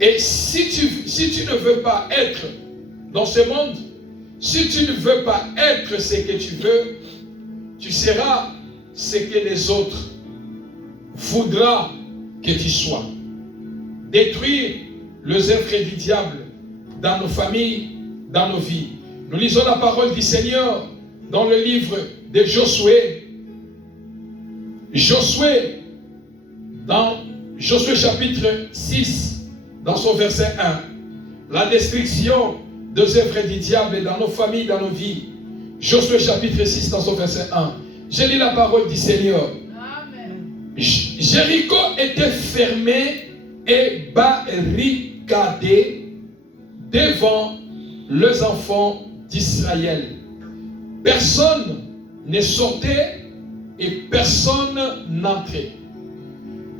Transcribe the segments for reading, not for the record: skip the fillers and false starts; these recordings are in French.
Et si tu ne veux pas être dans ce monde, si tu ne veux pas être ce que tu veux, tu seras ce que les autres voudront que tu sois. Détruire les œuvres du diable dans nos familles, dans nos vies. Nous lisons la parole du Seigneur dans le livre de Josué. Josué, dans Josué chapitre 6, dans son verset 1. La destruction des œuvres du diable dans nos familles, dans nos vies. Josué chapitre 6, dans son verset 1. Je lis la parole du Seigneur. Amen. Jéricho était fermé et barricadé devant les enfants d'Israël. Personne ne sortait et personne n'entrait.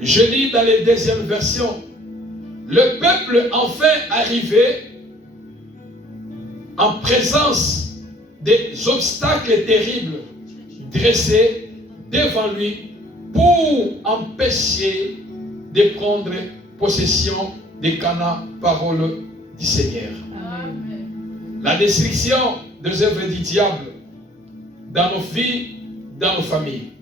Je lis dans les deuxièmes versions. Le peuple enfin arrivé en présence des obstacles terribles dressés devant lui pour empêcher de prendre possession de Canaan, parole du Seigneur. Amen. La destruction des œuvres du diable dans nos vies, dans nos familles.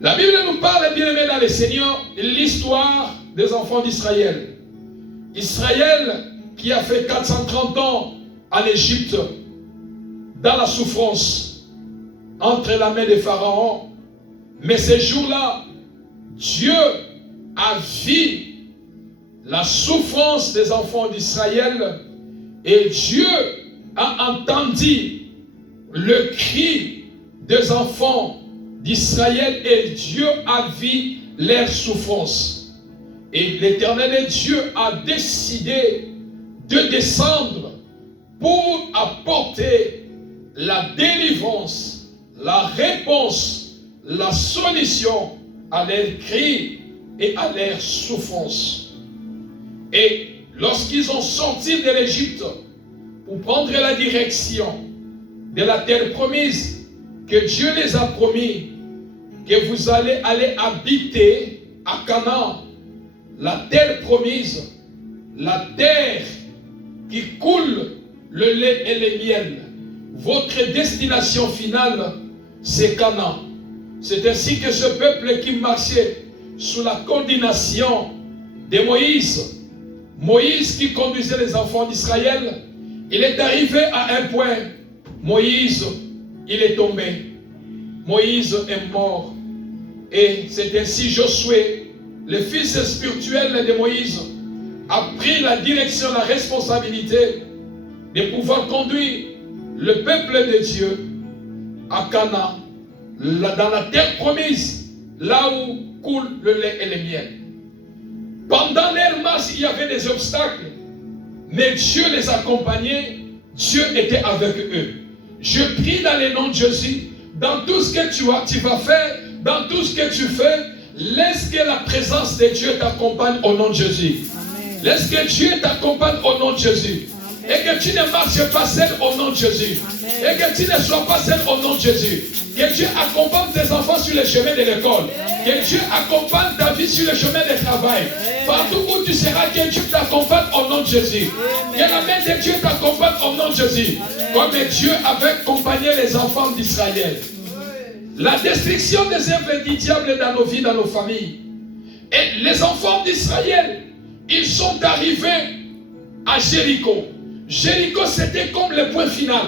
La Bible nous parle, bien aimé dans le Seigneur, l'histoire des enfants d'Israël. Israël qui a fait 430 ans en Égypte, dans la souffrance, entre la main de Pharaon. Mais ces jours-là, Dieu a vu la souffrance des enfants d'Israël et Dieu a entendu le cri des enfants d'Israël et Dieu a vu leur souffrance. Et l'Éternel Dieu a décidé de descendre pour apporter la délivrance, la réponse, la solution à leurs cris et à leurs souffrances. Et lorsqu'ils ont sorti de l'Égypte pour prendre la direction de la terre promise, que Dieu les a promis, que vous allez aller habiter à Canaan, la terre promise, la terre qui coule le lait et le miel. Votre destination finale, c'est Canaan. C'est ainsi que ce peuple qui marchait sous la coordination de Moïse, Moïse qui conduisait les enfants d'Israël, il est arrivé à un point. Moïse, il est tombé. Moïse est mort. Et c'est ainsi Josué, le fils spirituel de Moïse, a pris la direction, la responsabilité de pouvoir conduire le peuple de Dieu à Canaan, dans la terre promise, là où coule le lait et le miel. Pendant leur marche, il y avait des obstacles, mais Dieu les accompagnait, Dieu était avec eux. Je prie dans le nom de Jésus, dans tout ce que tu vas faire, dans tout ce que tu fais, laisse que la présence de Dieu t'accompagne au nom de Jésus. Amen. Laisse que Dieu t'accompagne au nom de Jésus. Amen. Et que tu ne marches pas seul au nom de Jésus. Amen. Et que tu ne sois pas seul au nom de Jésus. Que Dieu accompagne tes enfants sur le chemin de l'école. Que Dieu accompagne ta vie sur le chemin de travail. Partout où tu seras, que Dieu t'accompagne au nom de Jésus. Amen. Que la main de Dieu t'accompagne au nom de Jésus. Amen. Comme Dieu avait accompagné les enfants d'Israël. La destruction des œuvres du diable dans nos vies, dans nos familles. Et les enfants d'Israël, ils sont arrivés à Jéricho. Jéricho, c'était comme le point final.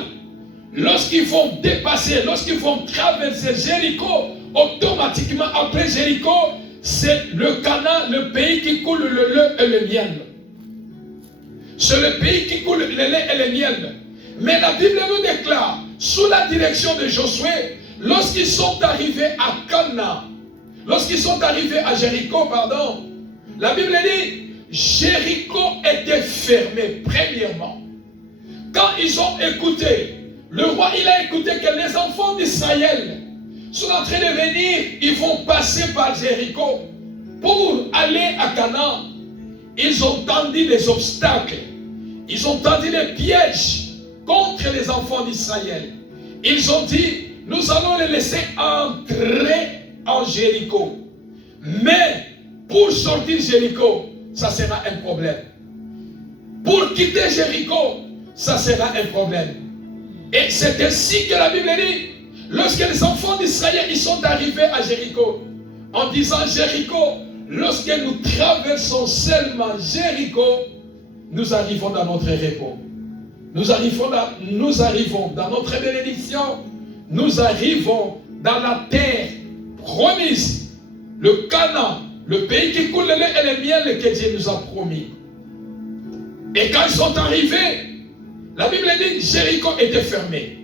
Lorsqu'ils vont dépasser, lorsqu'ils vont traverser Jéricho, automatiquement après Jéricho, c'est le Canaan, le pays qui coule le lait et le miel. C'est le pays qui coule le lait et le miel. Mais la Bible nous déclare, sous la direction de Josué, lorsqu'ils sont arrivés à Canaan, lorsqu'ils sont arrivés à Jéricho, pardon, la Bible dit, Jéricho était fermé, premièrement. Quand ils ont écouté, le roi, il a écouté que les enfants d'Israël sont en train de venir, ils vont passer par Jéricho pour aller à Canaan. Ils ont tendu les obstacles, ils ont tendu les pièges contre les enfants d'Israël. Ils ont dit, nous allons les laisser entrer en Jéricho. Mais pour sortir Jéricho, ça sera un problème. Pour quitter Jéricho, ça sera un problème. Et c'est ainsi que la Bible dit, lorsque les enfants d'Israël ils sont arrivés à Jéricho, en disant Jéricho, lorsque nous traversons seulement Jéricho, nous arrivons dans notre repos. Nous arrivons dans notre bénédiction. Nous arrivons dans la terre promise, le Canaan, le pays qui coule le lait et le miel que Dieu nous a promis. Et quand ils sont arrivés, la Bible dit que Jéricho était fermé.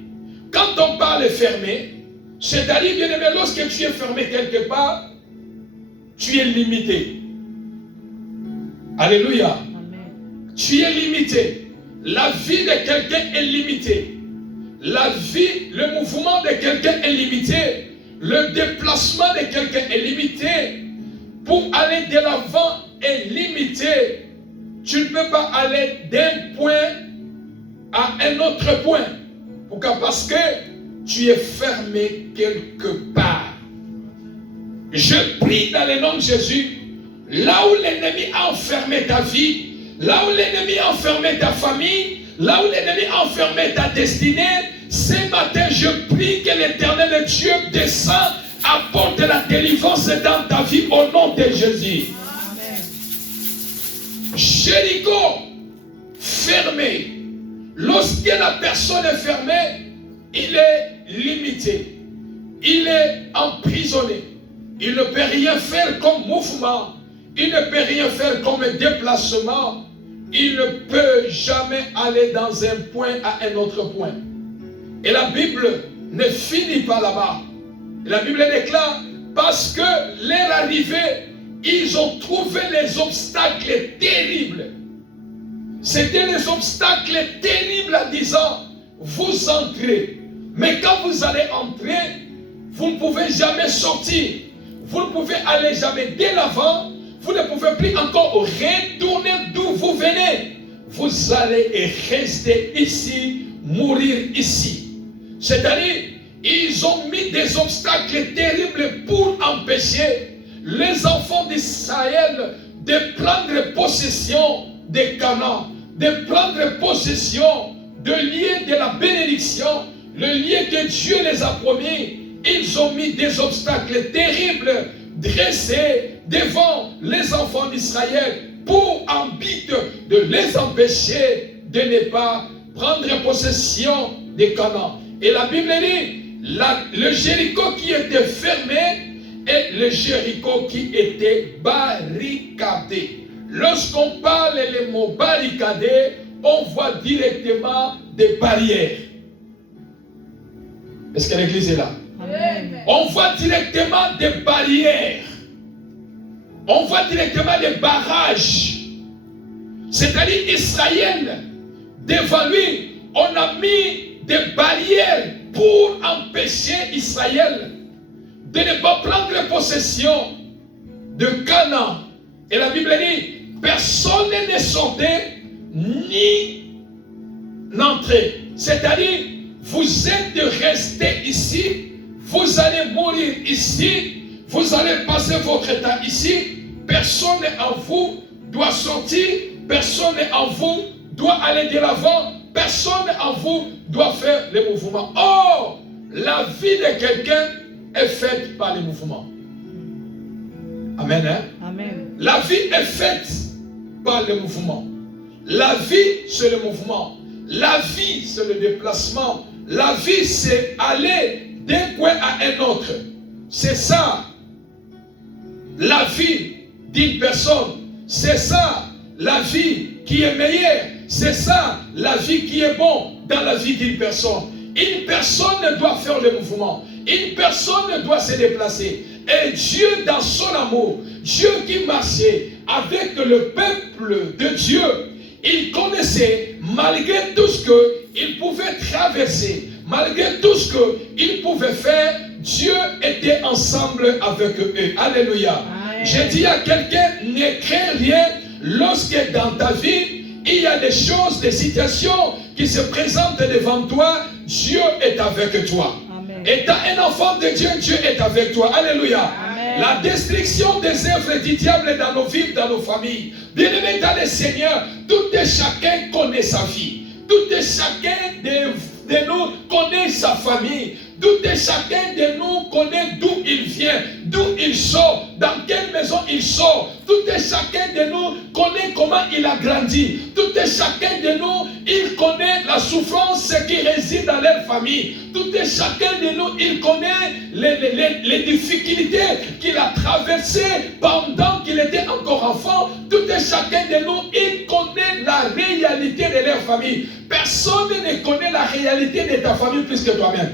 Quand on parle fermé, c'est-à-dire, bien aimé, lorsque tu es fermé quelque part, tu es limité. Alléluia. Amen. Tu es limité. La vie de quelqu'un est limitée. La vie, le mouvement de quelqu'un est limité. Le déplacement de quelqu'un est limité. Pour aller de l'avant est limité. Tu ne peux pas aller d'un point à un autre point. Pourquoi? Parce que tu es fermé quelque part. Je prie dans le nom de Jésus, là où l'ennemi a enfermé ta vie, là où l'ennemi a enfermé ta famille, là où l'ennemi a enfermé ta destinée, ce matin je prie que l'Éternel Dieu descend, apporte la délivrance dans ta vie au nom de Jésus. Amen. Jéricho fermé. Lorsque la personne est fermée, il est limité. Il est emprisonné. Il ne peut rien faire comme mouvement. Il ne peut rien faire comme déplacement. Il ne peut jamais aller dans un point à un autre point. Et la Bible ne finit pas là-bas. La Bible déclare, parce que leur arrivée, ils ont trouvé les obstacles terribles. C'était les obstacles terribles en disant, vous entrez. Mais quand vous allez entrer, vous ne pouvez jamais sortir. Vous ne pouvez aller jamais de l'avant. Vous ne pouvez plus encore retourner d'où vous venez. Vous allez rester ici, mourir ici. C'est-à-dire, ils ont mis des obstacles terribles pour empêcher les enfants d'Israël de prendre possession des Canaan, de prendre possession de lieu de la bénédiction, le lieu que Dieu les a promis. Ils ont mis des obstacles terribles dressés devant les enfants d'Israël pour en but de les empêcher de ne pas prendre possession des Canaan. Et la Bible dit, le Jéricho qui était fermé et le Jéricho qui était barricadé. Lorsqu'on parle le mot barricadé, on voit directement des barrières. Est-ce que l'église est là? Amen. On voit directement des barrières. On voit directement des barrages. C'est-à-dire Israël, devant lui, on a mis des barrières pour empêcher Israël de ne pas prendre possession de Canaan. Et la Bible dit, personne ne sortait ni n'entrait. C'est-à-dire, vous êtes restés ici, vous allez mourir ici, vous allez passer votre temps ici, personne en vous doit sortir, personne en vous doit aller de l'avant, personne en vous doit faire les mouvements. Or, la vie de quelqu'un est faite par les mouvements. Amen. Hein? Amen. La vie est faite par les mouvements. La vie, c'est le mouvement. La vie, c'est le déplacement. La vie, c'est aller d'un point à un autre. C'est ça, la vie d'une personne. C'est ça, la vie qui est meilleure. C'est ça, la vie qui est bonne dans la vie d'une personne. Une personne doit faire le mouvement. Une personne doit se déplacer. Et Dieu, dans son amour, Dieu qui marchait avec le peuple de Dieu, il connaissait, malgré tout ce qu'il pouvait traverser, malgré tout ce qu'il pouvait faire, Dieu était ensemble avec eux. Alléluia. J'ai dit à quelqu'un, ne crains rien lorsque dans ta vie, il y a des choses, des situations qui se présentent devant toi, Dieu est avec toi. Amen. Étant un enfant de Dieu, Dieu est avec toi. Alléluia. Amen. La destruction des œuvres du diable dans nos vies, dans nos familles. Bien-aimés dans le Seigneur, tout et chacun connaît sa vie. Tout et chacun de nous connaît sa famille. Tout et chacun de nous connaît d'où il vient, d'où il sort, dans quelle maison il sort. Tout et chacun de nous connaît comment il a grandi. Tout et chacun de nous, il connaît la souffrance qui réside dans leur famille. Tout et chacun de nous, il connaît les difficultés qu'il a traversées pendant qu'il était encore enfant. Tout et chacun de nous, il connaît la réalité de leur famille. Personne ne connaît la réalité de ta famille plus que toi-même.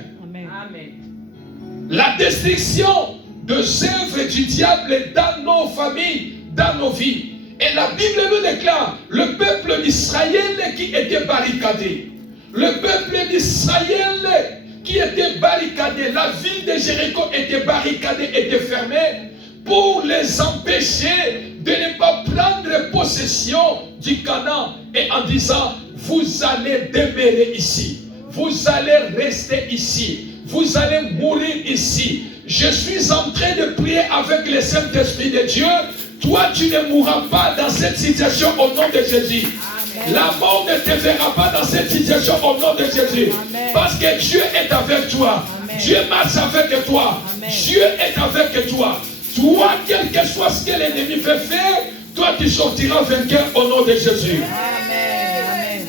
La destruction des œuvres du diable dans nos familles, dans nos vies. Et la Bible nous déclare le peuple d'Israël qui était barricadé. Le peuple d'Israël qui était barricadé. La ville de Jéricho était barricadée, était fermée pour les empêcher de ne pas prendre possession du Canaan. Et en disant, vous allez demeurer ici. Vous allez rester ici. Vous allez mourir ici. Je suis en train de prier avec le Saint-Esprit de Dieu. Toi, tu ne mourras pas dans cette situation au nom de Jésus. Amen. La mort ne te verra pas dans cette situation au nom de Jésus. Amen. Parce que Dieu est avec toi. Amen. Dieu marche avec toi. Amen. Dieu est avec toi. Toi, quel que soit ce que l'ennemi peut faire, toi, tu sortiras vainqueur au nom de Jésus. Amen.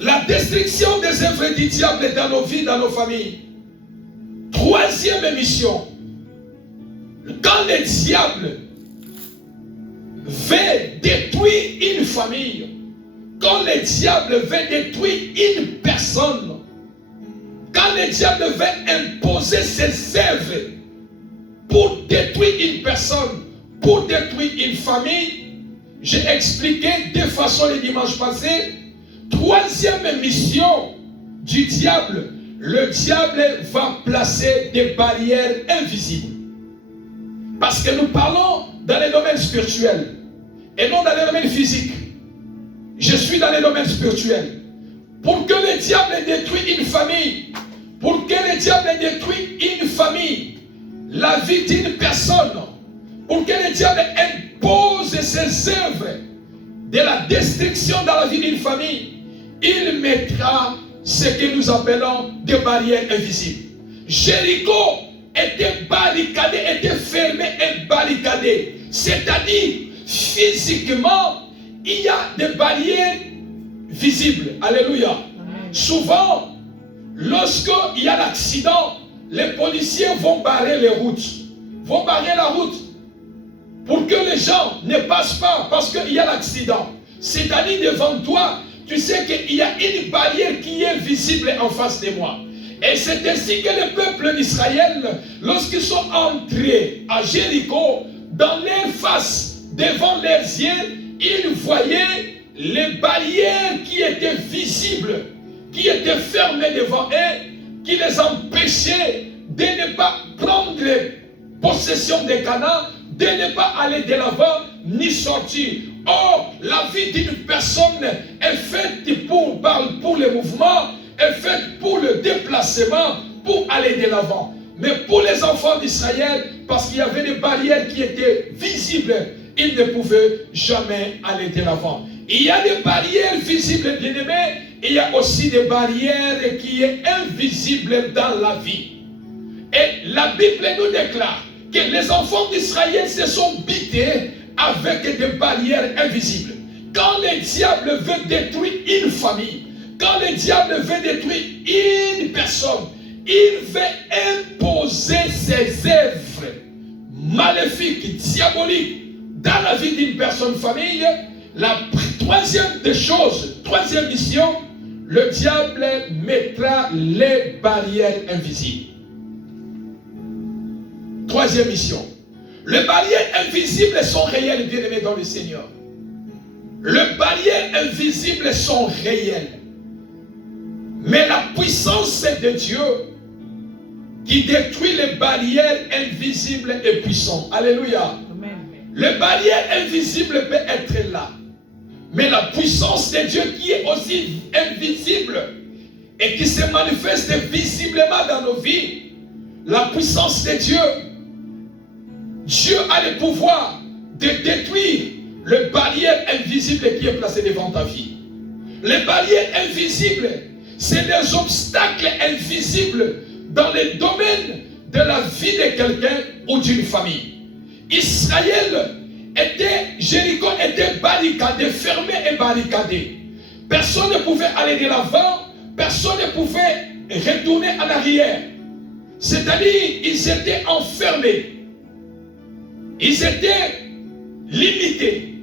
La destruction des œuvres du diable dans nos vies, dans nos familles. Troisième mission. Quand le diable veut détruire une famille, quand le diable veut détruire une personne, quand le diable veut imposer ses œuvres pour détruire une personne, pour détruire une famille, j'ai expliqué de façon le dimanche passé. Troisième mission du diable. Le diable va placer des barrières invisibles. Parce que nous parlons dans les domaines spirituels et non dans les domaines physiques. Je suis dans les domaines spirituels. Pour que le diable détruise une famille, pour que le diable détruise une famille, la vie d'une personne, pour que le diable impose ses œuvres de la destruction dans la vie d'une famille, il mettra ce que nous appelons des barrières invisibles. Jéricho était barricadé, était fermé et barricadé. C'est-à-dire, physiquement, il y a des barrières visibles. Alléluia. Amen. Souvent, lorsqu'il y a l'accident, les policiers vont barrer les routes. Vont barrer la route pour que les gens ne passent pas parce qu'il y a l'accident. C'est-à-dire, devant toi, tu sais qu'il y a une barrière qui est visible en face de moi. Et c'est ainsi que le peuple d'Israël, lorsqu'ils sont entrés à Jéricho, dans leur face, devant leurs yeux, ils voyaient les barrières qui étaient visibles, qui étaient fermées devant eux, qui les empêchaient de ne pas prendre possession des Canaan, de ne pas aller de l'avant, ni sortir. Or, la vie d'une personne est faite pour le mouvement, est faite pour le déplacement, pour aller de l'avant. Mais pour les enfants d'Israël, parce qu'il y avait des barrières qui étaient visibles, ils ne pouvaient jamais aller de l'avant. Il y a des barrières visibles, bien-aimés, il y a aussi des barrières qui sont invisibles dans la vie. Et la Bible nous déclare que les enfants d'Israël se sont bités avec des barrières invisibles. Quand le diable veut détruire une famille, quand le diable veut détruire une personne, il veut imposer ses œuvres maléfiques, diaboliques dans la vie d'une personne, famille. La troisième des choses, troisième mission, le diable mettra les barrières invisibles. Troisième mission. Les barrières invisibles sont réelles, bien-aimés dans le Seigneur. Les barrières invisibles sont réelles. Mais la puissance de Dieu qui détruit les barrières invisibles est puissante. Alléluia. Amen. Les barrières invisibles peuvent être là. Mais la puissance de Dieu qui est aussi invisible et qui se manifeste visiblement dans nos vies, la puissance de Dieu Dieu a le pouvoir de détruire les barrières invisibles qui est placé devant ta vie. Les barrières invisibles, c'est les obstacles invisibles dans les domaines de la vie de quelqu'un ou d'une famille. Jéricho était barricadé, fermé et barricadé. Personne ne pouvait aller de l'avant, personne ne pouvait retourner en arrière. C'est-à-dire, ils étaient enfermés. Ils étaient limités.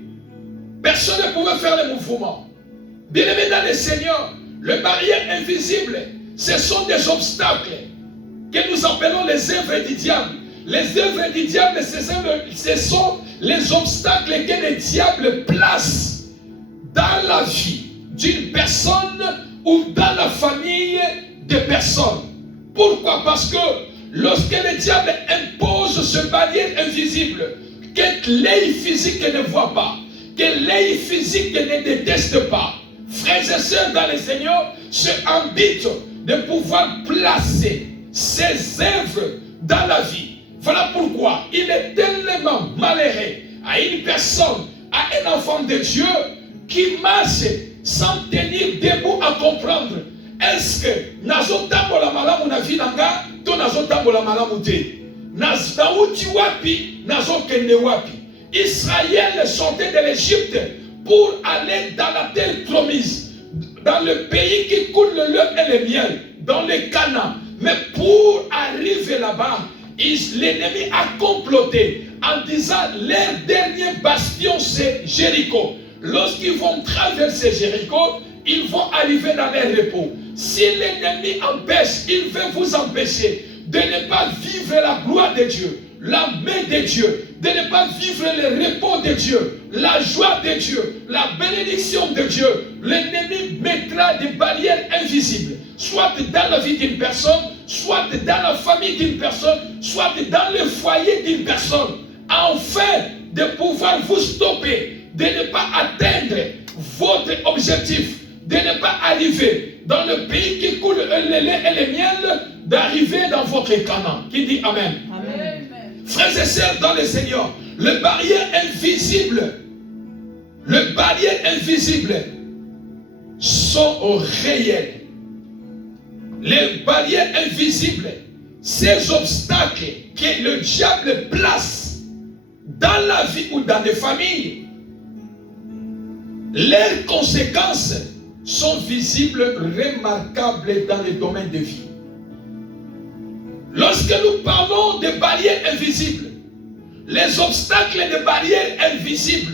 Personne ne pouvait faire le mouvement. Bien-aimés dans le Seigneur, les barrières invisibles, ce sont des obstacles que nous appelons les œuvres du diable. Les œuvres du diable, ce sont les obstacles que le diable place dans la vie d'une personne ou dans la famille de personnes. Pourquoi? Parce que lorsque le diable impose ce barrière invisible, que l'œil physique ne voit pas, que l'œil physique ne déteste pas, frères et sœurs dans le Seigneur, se habite de pouvoir placer ses œuvres dans la vie. Voilà pourquoi il est tellement malheureux à une personne, à un enfant de Dieu qui marche sans tenir debout à comprendre. Est-ce que nazotambola malamu na vie nanga to nazotambola malamu te? Nazauti wapi nazokende wapi? Israël sortait de l'Égypte pour aller dans la terre promise, dans le pays qui coule le lait et le miel, dans le Canaan. Mais pour arriver là-bas, l'ennemi a comploté en disant leur dernier bastion c'est Jéricho. Lorsqu'ils vont traverser Jéricho, ils vont arriver dans leur repos. Si l'ennemi empêche, il veut vous empêcher de ne pas vivre la gloire de Dieu, la main de Dieu, de ne pas vivre le repos de Dieu, la joie de Dieu, la bénédiction de Dieu. L'ennemi mettra des barrières invisibles, soit dans la vie d'une personne, soit dans la famille d'une personne, soit dans le foyer d'une personne, afin de pouvoir vous stopper, de ne pas atteindre votre objectif, de ne pas arriver dans le pays qui coule le lait et le miel, d'arriver dans votre Canaan. Qui dit Amen? Amen. Frères et sœurs dans le Seigneur, les barrières invisibles sont réelles. Les barrières invisibles, ces obstacles que le diable place dans la vie ou dans des familles, leurs conséquences sont visibles, remarquables dans les domaines de vie. Lorsque nous parlons de barrières invisibles, les obstacles de barrières invisibles,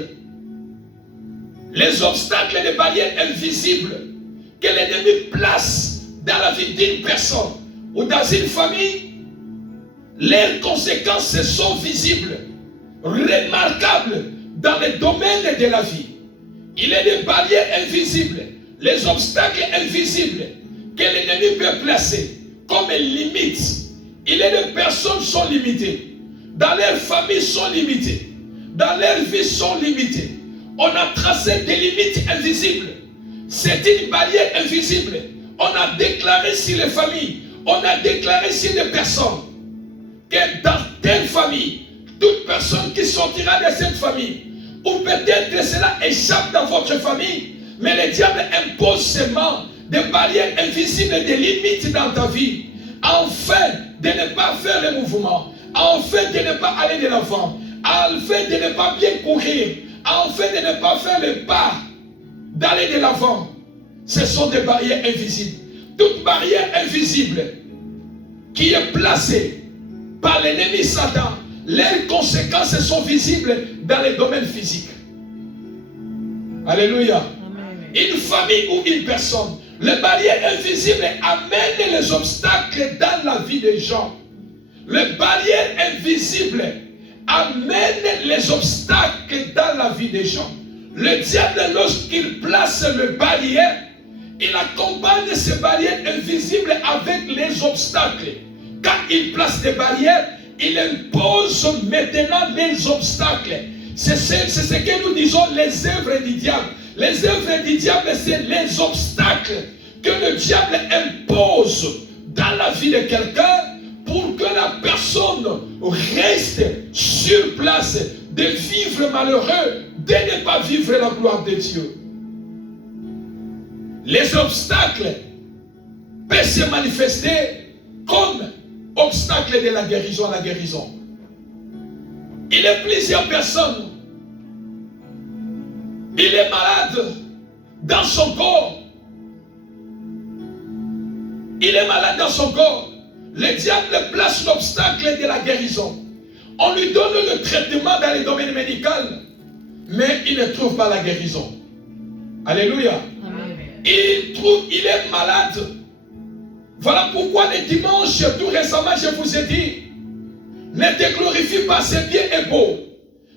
que l'ennemi place dans la vie d'une personne ou dans une famille, leurs conséquences sont visibles, remarquables dans les domaines de la vie. Il y a des barrières invisibles, les obstacles invisibles que l'ennemi peut placer comme limite. Il y a des personnes qui sont limitées, dans leur famille sont limitées, dans leur vie sont limitées. On a tracé des limites invisibles. C'est une barrière invisible. On a déclaré sur les familles, on a déclaré sur les personnes que dans telle famille, toute personne qui sortira de cette famille, ou peut-être que cela échappe dans votre famille, mais le diable impose seulement des barrières invisibles, des limites dans ta vie, afin de ne pas faire le mouvement, afin de ne pas aller de l'avant, afin de ne pas bien courir, afin de ne pas faire le pas d'aller de l'avant. Ce sont des barrières invisibles. Toute barrière invisible qui est placée par l'ennemi Satan, leurs conséquences sont visibles dans les domaines physiques. Alléluia. Amen. Une famille ou une personne, les barrières invisibles amènent les obstacles dans la vie des gens. Les barrières invisibles amènent les obstacles dans la vie des gens. Le diable, lorsqu'il place les barrières, il accompagne ces barrières invisibles avec les obstacles. Quand il place des barrières, il impose maintenant les obstacles. C'est ce que nous disons les œuvres du diable. Les œuvres du diable, c'est les obstacles que le diable impose dans la vie de quelqu'un pour que la personne reste sur place, de vivre malheureux, de ne pas vivre la gloire de Dieu. Les obstacles peuvent se manifester comme obstacles de la guérison à la guérison. Il y a plusieurs personnes. Il est malade dans son corps. Il est malade dans son corps. Le diable place l'obstacle de la guérison. On lui donne le traitement dans le domaine médical, mais il ne trouve pas la guérison. Alléluia. Amen. Il est malade. Voilà pourquoi le dimanche, tout récemment, je vous ai dit, ne te glorifie pas, c'est bien et beau.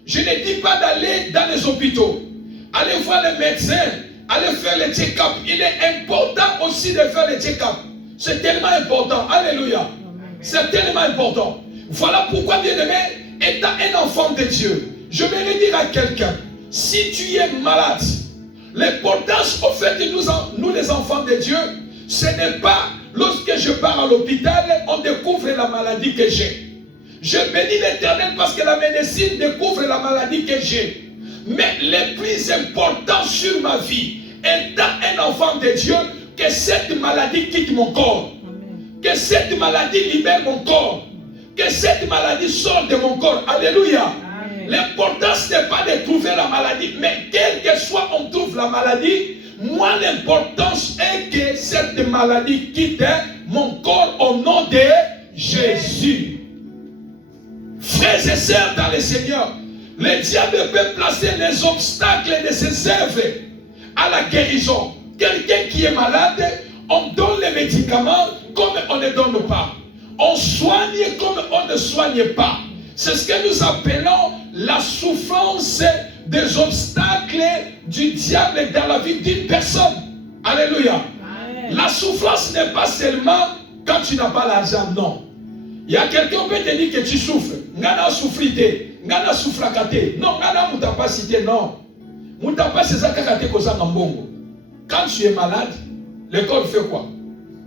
Je ne dis pas d'aller dans les hôpitaux. Allez voir les médecins, allez faire le check-up. Il est important aussi de faire le check-up. C'est tellement important. Alléluia. C'est tellement important. Voilà pourquoi, bien-aimé, étant un enfant de Dieu, je vais le dire à quelqu'un, si tu es malade, l'importance au fait de nous les enfants de Dieu, ce n'est pas lorsque je pars à l'hôpital, on découvre la maladie que j'ai. Je bénis l'Éternel parce que la médecine découvre la maladie que j'ai. Mais le plus important sur ma vie, étant un enfant de Dieu, que cette maladie quitte mon corps. Que cette maladie libère mon corps. Que cette maladie sorte de mon corps. Alléluia. L'important ce n'est pas de trouver la maladie, mais quel que soit on trouve la maladie, moi l'importance est que cette maladie quitte mon corps au nom de Jésus. Frères et sœurs dans le Seigneur, le diable peut placer les obstacles de ses œuvres à la guérison. Quelqu'un qui est malade, on donne les médicaments comme on ne donne pas. On soigne comme on ne soigne pas. C'est ce que nous appelons la souffrance des obstacles du diable dans la vie d'une personne. Alléluia. Amen. La souffrance n'est pas seulement quand tu n'as pas l'argent, non. Il y a quelqu'un qui peut te dire que tu souffres. Ngana souffrité, ngana souffrakate. Non, ngana moutapacité, non. Moutapacité, c'est kakate kosa ngambongo. Quand tu es malade, le corps fait quoi?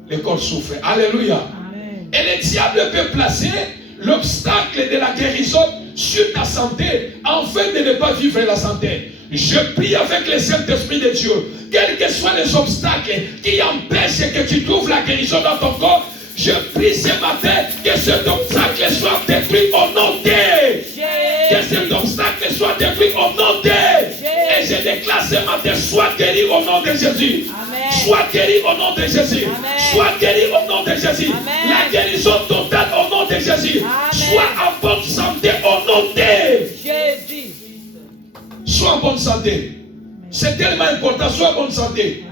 Le corps souffre. Alléluia. Amen. Et le diable peut placer l'obstacle de la guérison sur ta santé, afin de ne pas vivre la santé. Je prie avec le Saint-Esprit de Dieu, quels que soient les obstacles qui empêchent que tu trouves la guérison dans ton corps, je prie ce matin que cet obstacle soit détruit au nom de Jésus. Que cet obstacle soit détruit au nom de Jésus. Et je déclare ce matin, sois guéri au nom de Jésus. Amen. Sois guéri au nom de Jésus. Amen. Sois guéri au nom de Jésus. Amen. La guérison totale au nom de Jésus. Amen. Sois en bonne santé au nom de Jésus. Sois en bonne santé. C'est tellement important, sois en bonne santé.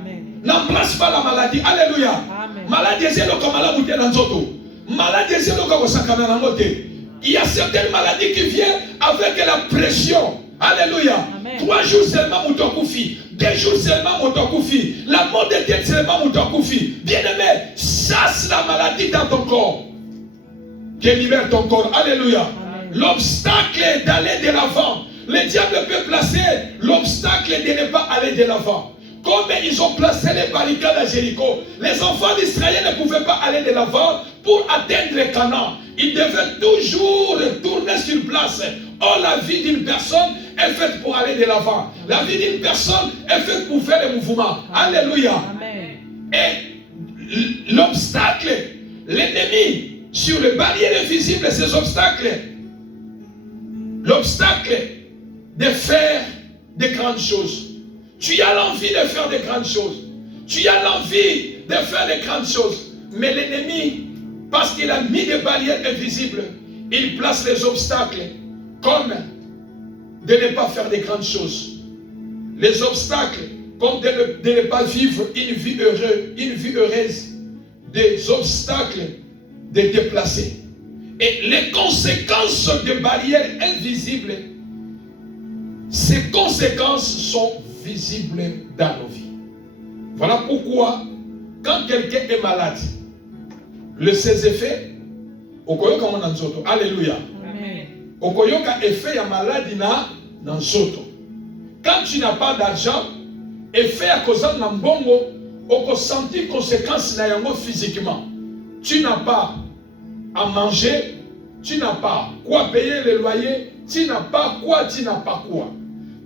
N'embrasse pas la maladie. Alléluia. Maladie, c'est le comme la nzoto. Maladie, c'est le comme sakana na mote. Il y a certaines maladies qui viennent avec la pression. Alléluia. 3 jours seulement moutokoufi. 2 jours seulement moutokoufi. La mort de tête seulement moutokoufi. Bien-aimé, chasse la maladie dans ton corps. Qui libère ton corps. Alléluia. L'obstacle est d'aller de l'avant. Le diable peut placer l'obstacle de ne pas aller de l'avant. Comme ils ont placé les barricades à Jéricho, les enfants d'Israël ne pouvaient pas aller de l'avant pour atteindre Canaan. Ils devaient toujours tourner sur place. Or, la vie d'une personne est faite pour aller de l'avant. La vie d'une personne est faite pour faire des mouvements. Alléluia. Amen. Et l'obstacle, l'ennemi, sur les barrières invisibles, ces obstacles, l'obstacle de faire de grandes choses. Tu as l'envie de faire de grandes choses. Tu as l'envie de faire de grandes choses. Mais l'ennemi, parce qu'il a mis des barrières invisibles, il place les obstacles comme de ne pas faire de grandes choses. Les obstacles comme de ne pas vivre une vie heureuse. Des obstacles de déplacer. Et les conséquences des barrières invisibles, ces conséquences sont visibles dans nos vies. Voilà pourquoi, quand quelqu'un est malade, ses effets, alléluia. Okoyoka effet ya maladie na nzoto. Quand tu n'as pas d'argent, effet à cause de mbongo, oko sentir conséquences na yango physiquement. Tu n'as pas à manger, tu n'as pas quoi payer le loyer, tu n'as pas quoi, tu n'as pas quoi.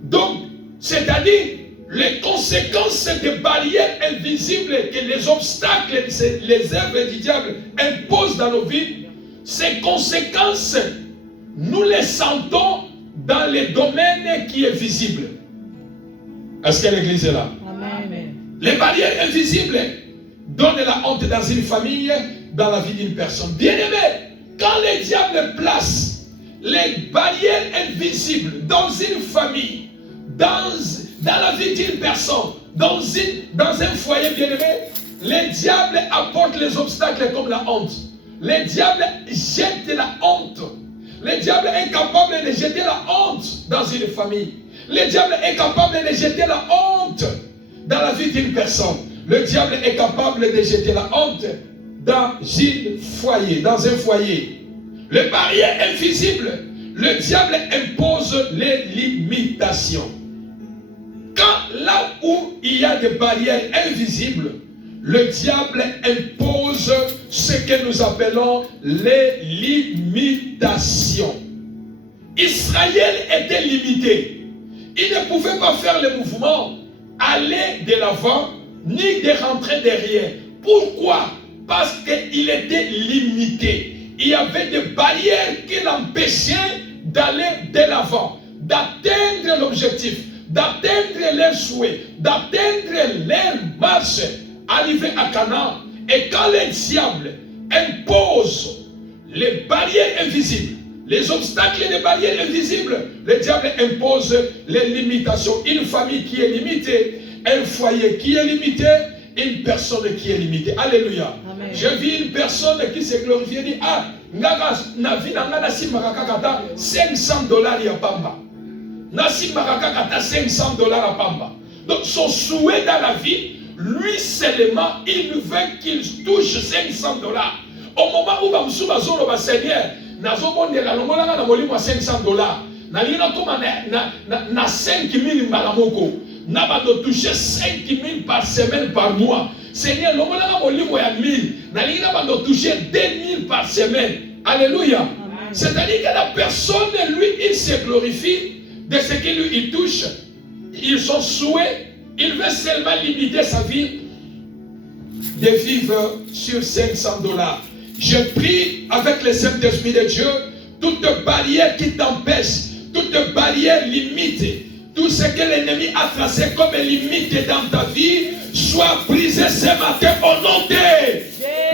Donc, c'est-à-dire, les conséquences des barrières invisibles que les obstacles, les œuvres du diable imposent dans nos vies, ces conséquences, nous les sentons dans les domaines qui est visible. Est-ce que l'église est là? Amen. Les barrières invisibles donnent la honte dans une famille, dans la vie d'une personne. Bien aimé, quand le diable place les barrières invisibles dans une famille, dans la vie d'une personne, dans un foyer, bien aimé, le diable apporte les obstacles comme la honte. Le diable jette la honte. Le diable est capable de jeter la honte dans une famille. Le diable est capable de jeter la honte dans la vie d'une personne. Le diable est capable de jeter la honte dans un foyer. Les barrières invisibles, le diable impose les limitations. Quand là où il y a des barrières invisibles, le diable impose ce que nous appelons les limitations. Israël était limité. Il ne pouvait pas faire le mouvement, aller de l'avant, ni de rentrer derrière. Pourquoi? Parce qu'il était limité. Il y avait des barrières qui l'empêchaient d'aller de l'avant, d'atteindre l'objectif, d'atteindre leurs souhaits, d'atteindre leur marche, arriver à Canaan. Et quand le diable impose les barrières invisibles, les obstacles et les barrières invisibles, le diable impose les limitations. Une famille qui est limitée, un foyer qui est limité, une personne qui est limitée. Alléluia. Amen. J'ai vu une personne qui se glorifie et dit, ah, navi nangana si marakakata $500 à Pamba. Nasi marakakata $500 à Pamba. Donc son souhait dans la vie, lui seulement, il veut qu'il touche $500. Au moment où Bamsouba Zoro va Seigneur, nazobondela longolanga na molimo $500. Nalina koma na 5000 malamoko. N'a pas de toucher 5000 par semaine par mois. Seigneur, longolanga molimo ya 1000. Nalina pas de toucher 2000 par semaine. Alléluia. C'est-à-dire que la personne, lui, il se glorifie de ce qu'il lui touche. Ils sont souhaits. Il veut seulement limiter sa vie de vivre sur $500. Je prie avec le Saint-Esprit de Dieu, toute barrière qui t'empêche, toute barrière limite, tout ce que l'ennemi a tracé comme limite dans ta vie, soit brisé ce matin au nom de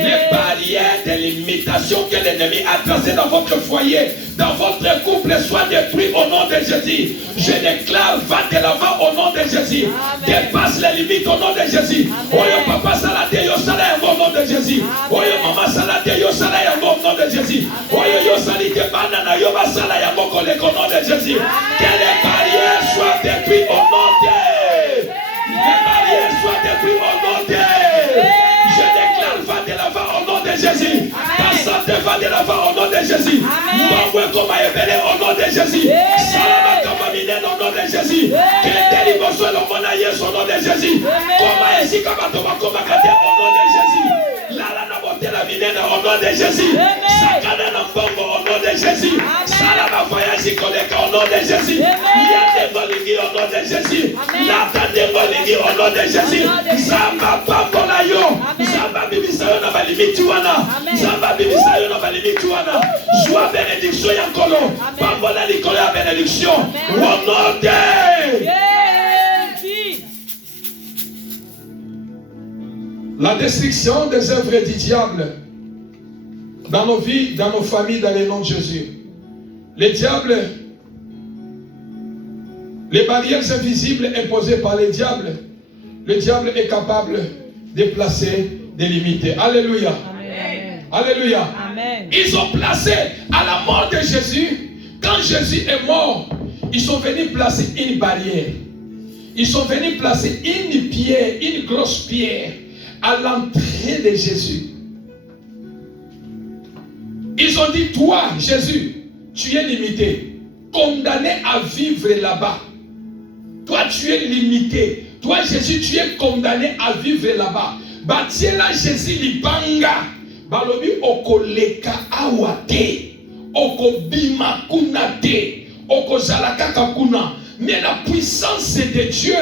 les barrières de limitation que l'ennemi a tracées dans votre foyer, dans votre couple, soient détruites au nom de Jésus. Je déclare, va de l'avant au nom de Jésus. Dépasse les limites au nom de Jésus. Oyo papa salade yo salade au nom de Jésus. Oyo maman salade yo salade au nom de Jésus. Oyo yo salite banana yo ba salade au nom de Jésus. Que les barrières soient détruites au nom de les barrières soient détruites au nom de je déclare, va de l'avant au nom de Jésus. Ta santé va de l'avant au nom de Jésus. Mouaoué comme Ebele au nom de Jésus. Salama comme Minen au nom de Jésus. Que délivre soit le monaïe au nom de Jésus. Comme Esi Kabatoma comme Kate au nom de Jésus. Lala Nabote la Minen au nom de Jésus. Sakana Nambongo au nom de Jésus. Salama Voyage Koleka au nom de Jésus. Yate Bolingi au nom de Jésus. Natande Bolingi au nom de Jésus. Zamba Pambola Yo. Zamba Bibisayo na balimiti wana. Zamba Bibisayo na balimiti wana. Joie bénédiction yankolo. Pambola likolo ya bénédiction. Au nom de la destruction des œuvres du diable dans nos vies, dans nos familles, dans le nom de Jésus. Le diable, les barrières invisibles imposées par le diable est capable de placer des limites. Alléluia. Amen. Alléluia. Amen. Ils ont placé à la mort de Jésus, quand Jésus est mort, ils sont venus placer une barrière. Ils sont venus placer une pierre, une grosse pierre à l'entrée de Jésus. Ils ont dit, toi, Jésus, tu es limité, condamné à vivre là-bas. Toi, tu es limité. Toi, Jésus, tu es condamné à vivre là-bas. Batiela Jésus libanga. Balobi okoleka awate. Okobima kunate. okozalaka kakuna. Mais la puissance de Dieu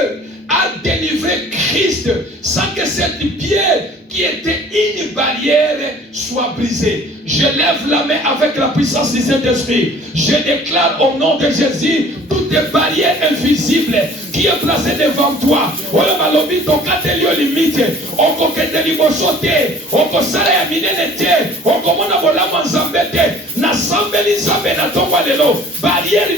a délivré Christ sans que cette pierre qui était une barrière soit brisée. Je lève la main avec la puissance du Saint-Esprit. Je déclare au nom de Jésus toutes les barrières invisibles qui est placée devant toi. Barrière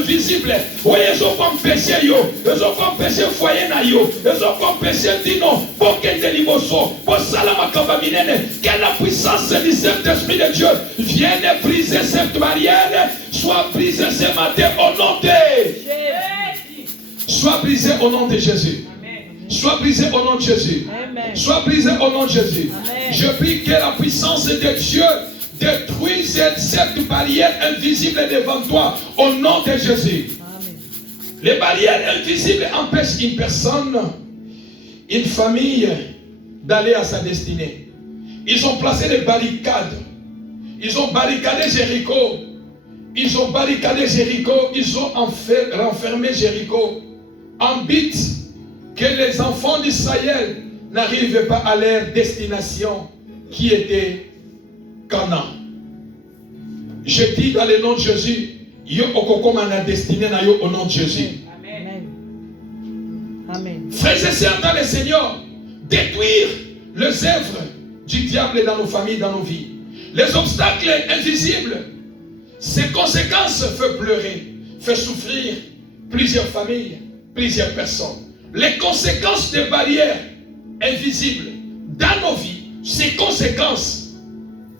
invisible. Ils ont empêché yo. Ils ont empêché foyer na yo. Ils ont empêché dino. Pour que te liboso. Pour salama kambamine. Que la puissance du Saint-Esprit de Dieu vienne briser cette barrière. Soit brisée ce matin au nom de Jésus. Soit brisé au nom de Jésus. Sois brisé au nom de Jésus. Amen. Sois brisé au nom de Jésus. Amen. Je prie que la puissance de Dieu détruise cette barrière invisible devant toi au nom de Jésus. Amen. Les barrières invisibles empêchent une personne, une famille d'aller à sa destinée. Ils ont placé des barricades. Ils ont barricadé Jéricho. Ils ont barricadé Jéricho. Ils ont renfermé Jéricho en but que les enfants d'Israël n'arrivent pas à leur destination qui était Canaan. Je dis dans le nom de Jésus, yo okokoma na destinée na yo au nom de Jésus. Amen. Amen. Frères et sœurs dans le Seigneur, détruire les œuvres du diable dans nos familles, dans nos vies. Les obstacles invisibles, ses conséquences font pleurer, font souffrir plusieurs familles, plusieurs personnes. Les conséquences des barrières invisibles dans nos vies, ces conséquences,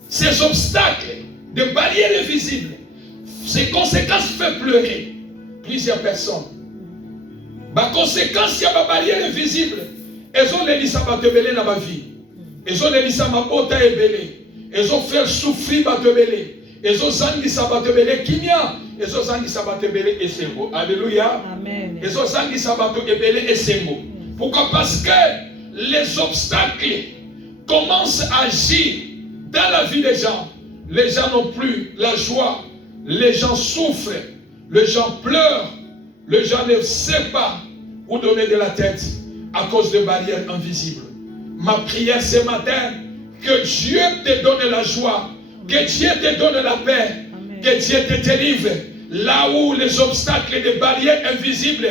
ces obstacles de barrières invisibles, ces conséquences font pleurer plusieurs personnes. Ma conséquence, il y a ma barrière invisible. Elles ont les lissas batebele dans ma vie. Elles ont les lissas ma bota ebele. Elles ont fait souffrir batebele. Elles ont zangi sabatebele kimia. Elles ont zangi sabatebele esengo. Alléluia. Amen. Elles ont zangi sabatebele esengo. Pourquoi? Parce que les obstacles commencent à agir dans la vie des gens. Les gens n'ont plus la joie. Les gens souffrent. Les gens pleurent. Les gens ne savent pas où donner de la tête à cause de barrières invisibles. Ma prière ce matin, que Dieu te donne la joie, que Dieu te donne la paix, amen, que Dieu te délivre là où les obstacles de barrières invisibles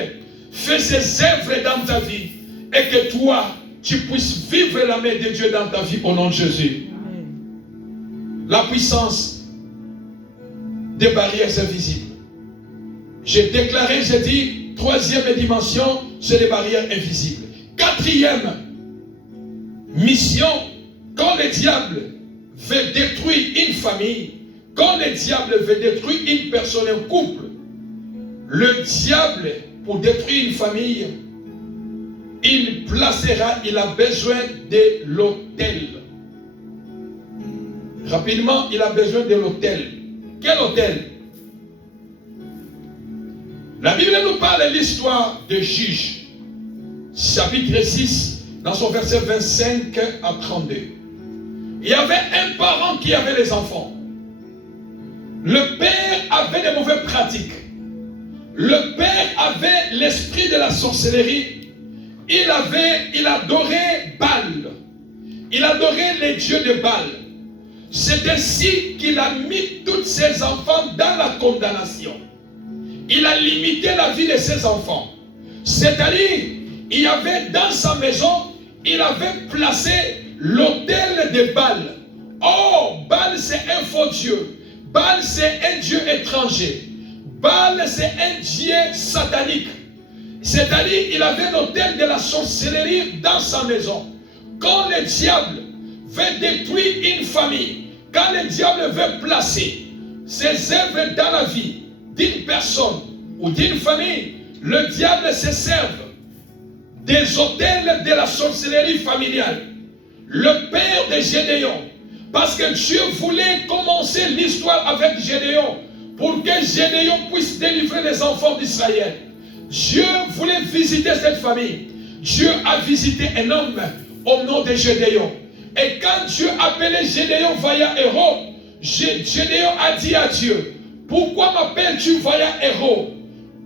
font ses œuvres dans ta vie et que toi, tu puisses vivre la main de Dieu dans ta vie au nom de Jésus. Amen. La puissance des barrières invisibles. J'ai déclaré, j'ai dit, troisième dimension, c'est les barrières invisibles. Quatrième mission, quand le diable veut détruire une famille, quand le diable veut détruire une personne, un couple, le diable, pour détruire une famille, il a besoin de l'autel. Rapidement, il a besoin de l'autel. Quel autel? La Bible nous parle de l'histoire de Juge, chapitre 6, dans son verset 25 à 32. Il y avait un parent qui avait les enfants. Le père avait de mauvaises pratiques. Le père avait l'esprit de la sorcellerie. Il adorait Baal. Il adorait les dieux de Baal. C'est ainsi qu'il a mis tous ses enfants dans la condamnation. Il a limité la vie de ses enfants. C'est-à-dire, il y avait dans sa maison, il avait placé l'autel de Baal. Oh, Baal c'est un faux dieu. Baal c'est un dieu étranger. Baal c'est un dieu satanique. C'est-à-dire, il avait l'autel de la sorcellerie dans sa maison. Quand le diable veut détruire une famille, quand le diable veut placer ses œuvres dans la vie d'une personne ou d'une famille, le diable se sert des autels de la sorcellerie familiale. Le père de Gédéon, parce que Dieu voulait commencer l'histoire avec Gédéon pour que Gédéon puisse délivrer les enfants d'Israël. Dieu voulait visiter cette famille. Dieu a visité un homme au nom de Gédéon. Et quand Dieu appelait Gédéon vaillant héros, Gédéon a dit à Dieu, Pourquoi m'appelles-tu vaillant héros?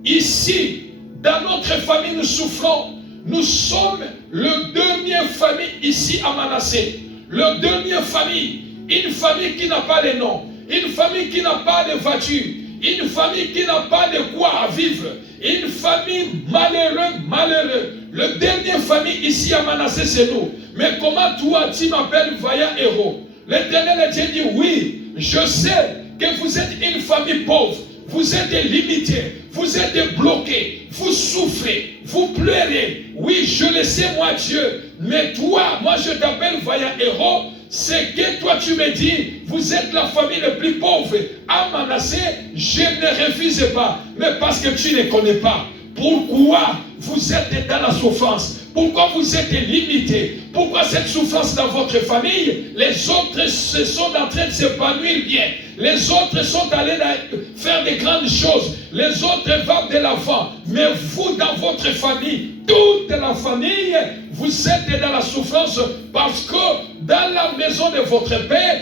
Ici, dans notre famille, nous souffrons. Nous sommes le dernier famille ici à Manassé. Le dernier famille. Une famille qui n'a pas de nom. Une famille qui n'a pas de voiture. Une famille qui n'a pas de quoi vivre. Une famille malheureux. Le dernier famille ici à Manassé, c'est nous. Mais comment toi, tu m'appelles vaillant héros? L'Éternel Dieu dit, oui, je sais que vous êtes une famille pauvre. Vous êtes limité, vous êtes bloqué, vous souffrez, vous pleurez. Oui, je le sais, moi Dieu. Mais toi, moi je t'appelle vaillant héros. C'est que toi tu me dis, vous êtes la famille la plus pauvre à Manassé. Je ne refuse pas, mais parce que tu ne connais pas. Pourquoi vous êtes dans la souffrance? Pourquoi vous êtes limité? Pourquoi cette souffrance dans votre famille? Les autres se sont en train de s'épanouir bien. Les autres sont allés faire de grandes choses. Les autres vont de l'avant. Mais vous, dans votre famille, toute la famille, vous êtes dans la souffrance parce que dans la maison de votre père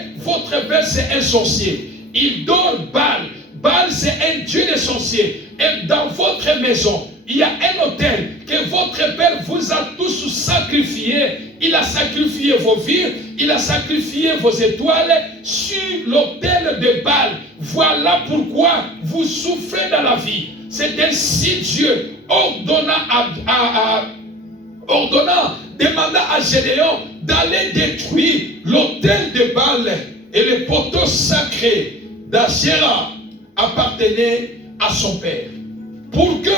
c'est un sorcier. Il donne Baal. Baal, c'est un dieu des sorciers. Et dans votre maison, il y a un autel que votre père vous a tous sacrifié. Il a sacrifié vos vies, il a sacrifié vos étoiles sur l'autel de Baal. Voilà pourquoi vous souffrez dans la vie. C'est ainsi Dieu demanda à Gédéon d'aller détruire l'autel de Baal et les poteaux sacrés d'Ashéra appartenaient à son père. Pour que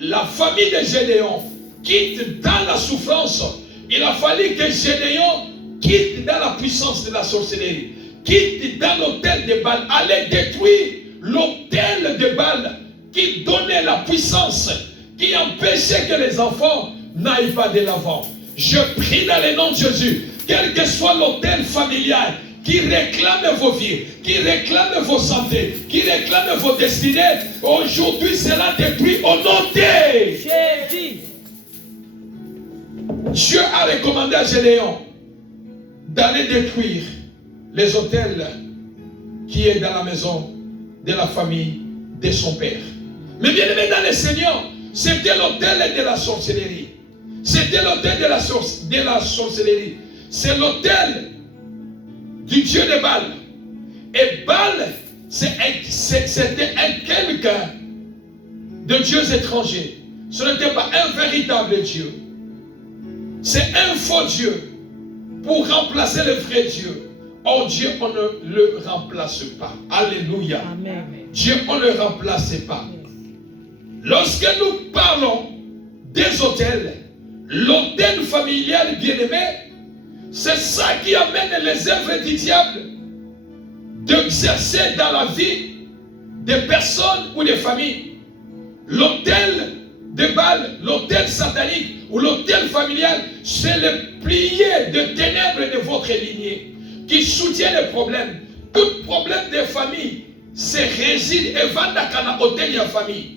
la famille de Gédéon quitte dans la souffrance, il a fallu que Gédéon quitte dans la puissance de la sorcellerie, quitte dans l'autel de Baal, allait détruire l'autel de Baal qui donnait la puissance, qui empêchait que les enfants n'aillent pas de l'avant. Je prie dans le nom de Jésus, quel que soit l'autel familial qui réclame vos vies, qui réclame vos santé, qui réclame vos destinées, aujourd'hui cela détruit au nom de Jésus. Dieu a recommandé à Gédéon d'aller détruire les autels qui est dans la maison de la famille de son père. Mais bien aimé dans le Seigneur, c'était l'autel de la sorcellerie. C'était l'autel de la sorcellerie. C'est l'autel du dieu de Baal. Et Baal, c'était un quelqu'un de dieux étrangers. Ce n'était pas un véritable Dieu. C'est un faux Dieu pour remplacer le vrai Dieu. Oh Dieu, on ne le remplace pas. Alléluia. Amen. Dieu, on ne le remplace pas. Lorsque nous parlons des autels, l'autel familial bien-aimé, c'est ça qui amène les œuvres du diable d'exercer dans la vie des personnes ou des familles. L'autel de Baal, l'autel satanique ou l'autel familial, c'est le plié de ténèbres de votre lignée qui soutient les problèmes. Tout problème de famille se réside et va dans l'autel de la famille.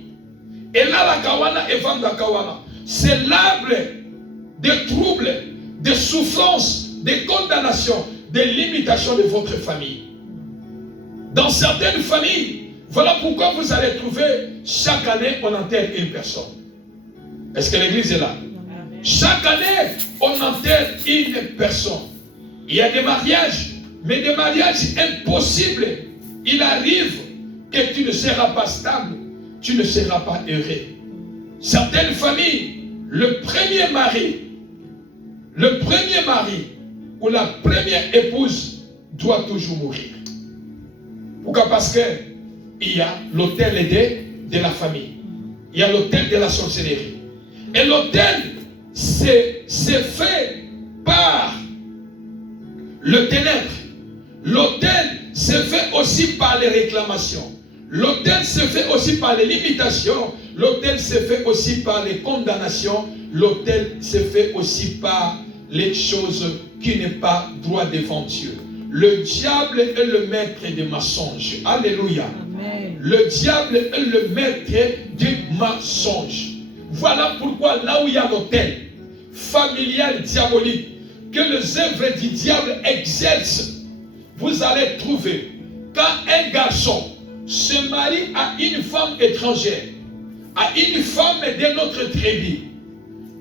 Et là, la kawana et va dans kawana. C'est l'arbre des troubles, des souffrances, des condamnations, des limitations de votre famille. Dans certaines familles, voilà pourquoi vous allez trouver chaque année on enterre une personne. Est-ce que l'église est là? Chaque année on enterre une personne. Il y a des mariages, mais des mariages impossibles. Il arrive que tu ne seras pas stable, tu ne seras pas heureux. Certaines familles, le premier mari ou la première épouse doit toujours mourir. Pourquoi? Parce que il y a l'autel de la famille. Il y a l'autel de la sorcellerie. Et l'autel, c'est fait par le ténèbre. L'autel, c'est fait aussi par les réclamations. L'autel, c'est fait aussi par les limitations. L'autel, c'est fait aussi par les condamnations. L'autel, c'est fait aussi par les choses qui n'est pas droit devant Dieu. Le diable est le maître des mensonges. Alléluia. Amen. Le diable est le maître du mensonge. Voilà pourquoi là où il y a l'autel familial diabolique que les œuvres du diable exercent, vous allez trouver quand un garçon se marie à une femme étrangère, à une femme de notre tribu,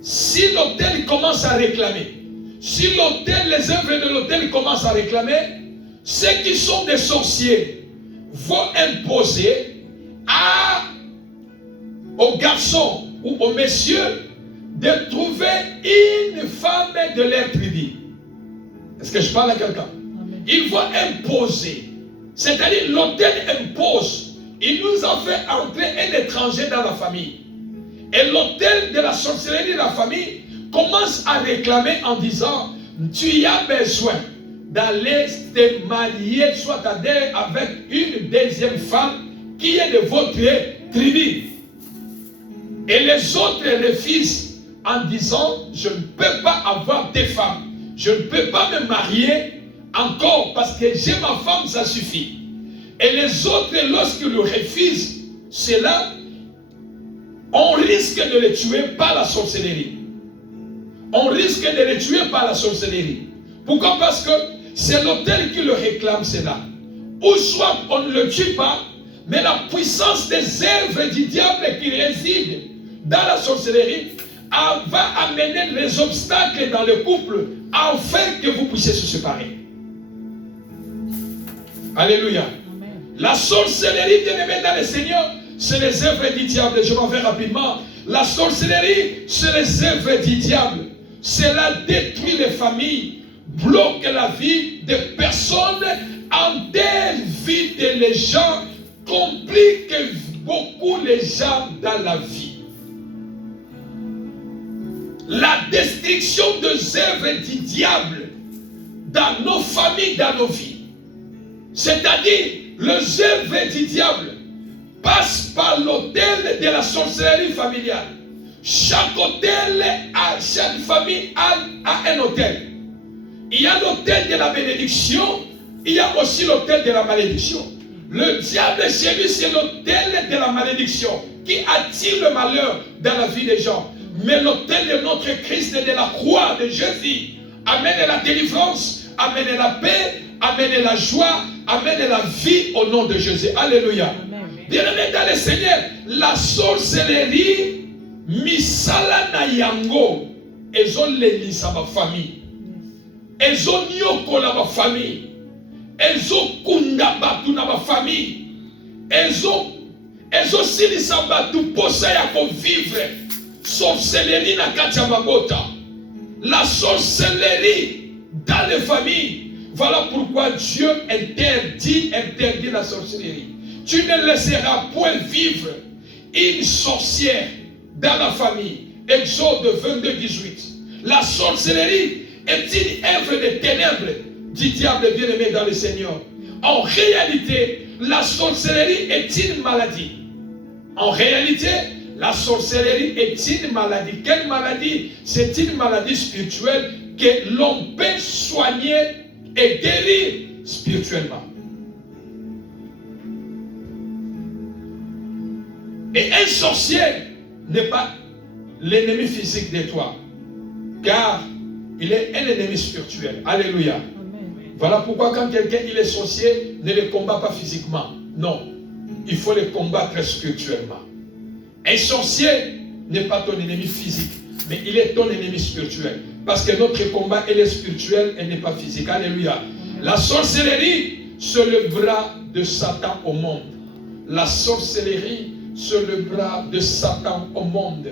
si l'autel commence à réclamer, si l'autel, les œuvres de l'autel commencent à réclamer, ceux qui sont des sorciers vont imposer aux garçons ou aux messieurs de trouver une femme de leur tribu. Est-ce que je parle à quelqu'un? Ils vont imposer. C'est-à-dire l'autel impose. Il nous a fait entrer un étranger dans la famille. Et l'autel de la sorcellerie de la famille commence à réclamer en disant, tu as besoin d'aller te marier soit avec une deuxième femme qui est de votre tribu. Et les autres refusent en disant, je ne peux pas avoir des femmes. Je ne peux pas me marier encore parce que j'ai ma femme, ça suffit. Et les autres, lorsqu'ils refusent cela, on risque de les tuer par la sorcellerie. On risque de les tuer par la sorcellerie. Pourquoi? Parce que c'est l'autel qui le réclame cela. Ou soit on ne le tue pas, mais la puissance des œuvres du diable qui résident dans la sorcellerie va amener les obstacles dans le couple afin que vous puissiez se séparer. Alléluia. Amen. La sorcellerie, bien-aimée dans le Seigneur, c'est les œuvres du diable. Je m'en vais rapidement. La sorcellerie, c'est les œuvres du diable. Cela détruit les familles, bloque la vie des personnes, enterre les gens, complique beaucoup les gens dans la vie. La destruction des œuvres du diable dans nos familles, dans nos vies. C'est-à-dire, les œuvres du diable passent par l'autel de la sorcellerie familiale. Chaque autel, chaque famille a un autel. Il y a l'autel de la bénédiction, il y a aussi l'autel de la malédiction. Le diable chez lui, c'est l'autel de la malédiction qui attire le malheur dans la vie des gens. Mais l'autel de notre Christ et de la croix de Jésus amène la délivrance, amène la paix, amène la joie, amène la vie au nom de Jésus. Alléluia. Bien-aimé dans le Seigneur, la sorcellerie, misala na yango, ezo lelisa ma famille, ezo nyokola ma famille, ezo kunda batu na ma famille, ezo silisa batu posa ya ko vivre. Sorcellerie na kati ya mabota. La sorcellerie dans les familles. Voilà pourquoi Dieu interdit la sorcellerie. Tu ne laisseras point vivre une sorcière dans la famille. Exode 22, 18. La sorcellerie est une œuvre de ténèbres du diable bien-aimé dans le Seigneur. En réalité, la sorcellerie est une maladie. En réalité, la sorcellerie est une maladie. Quelle maladie? C'est une maladie spirituelle que l'on peut soigner et guérir spirituellement. Et un sorcier n'est pas l'ennemi physique de toi, car il est un ennemi spirituel. Alléluia. Amen. Voilà pourquoi quand quelqu'un il est sorcier, ne le combat pas physiquement. Non, il faut le combattre spirituellement. Un sorcier n'est pas ton ennemi physique, mais il est ton ennemi spirituel. Parce que notre combat, il est spirituel et n'est pas physique. Alléluia. La sorcellerie, c'est le bras de Satan au monde. La sorcellerie, c'est le bras de Satan au monde.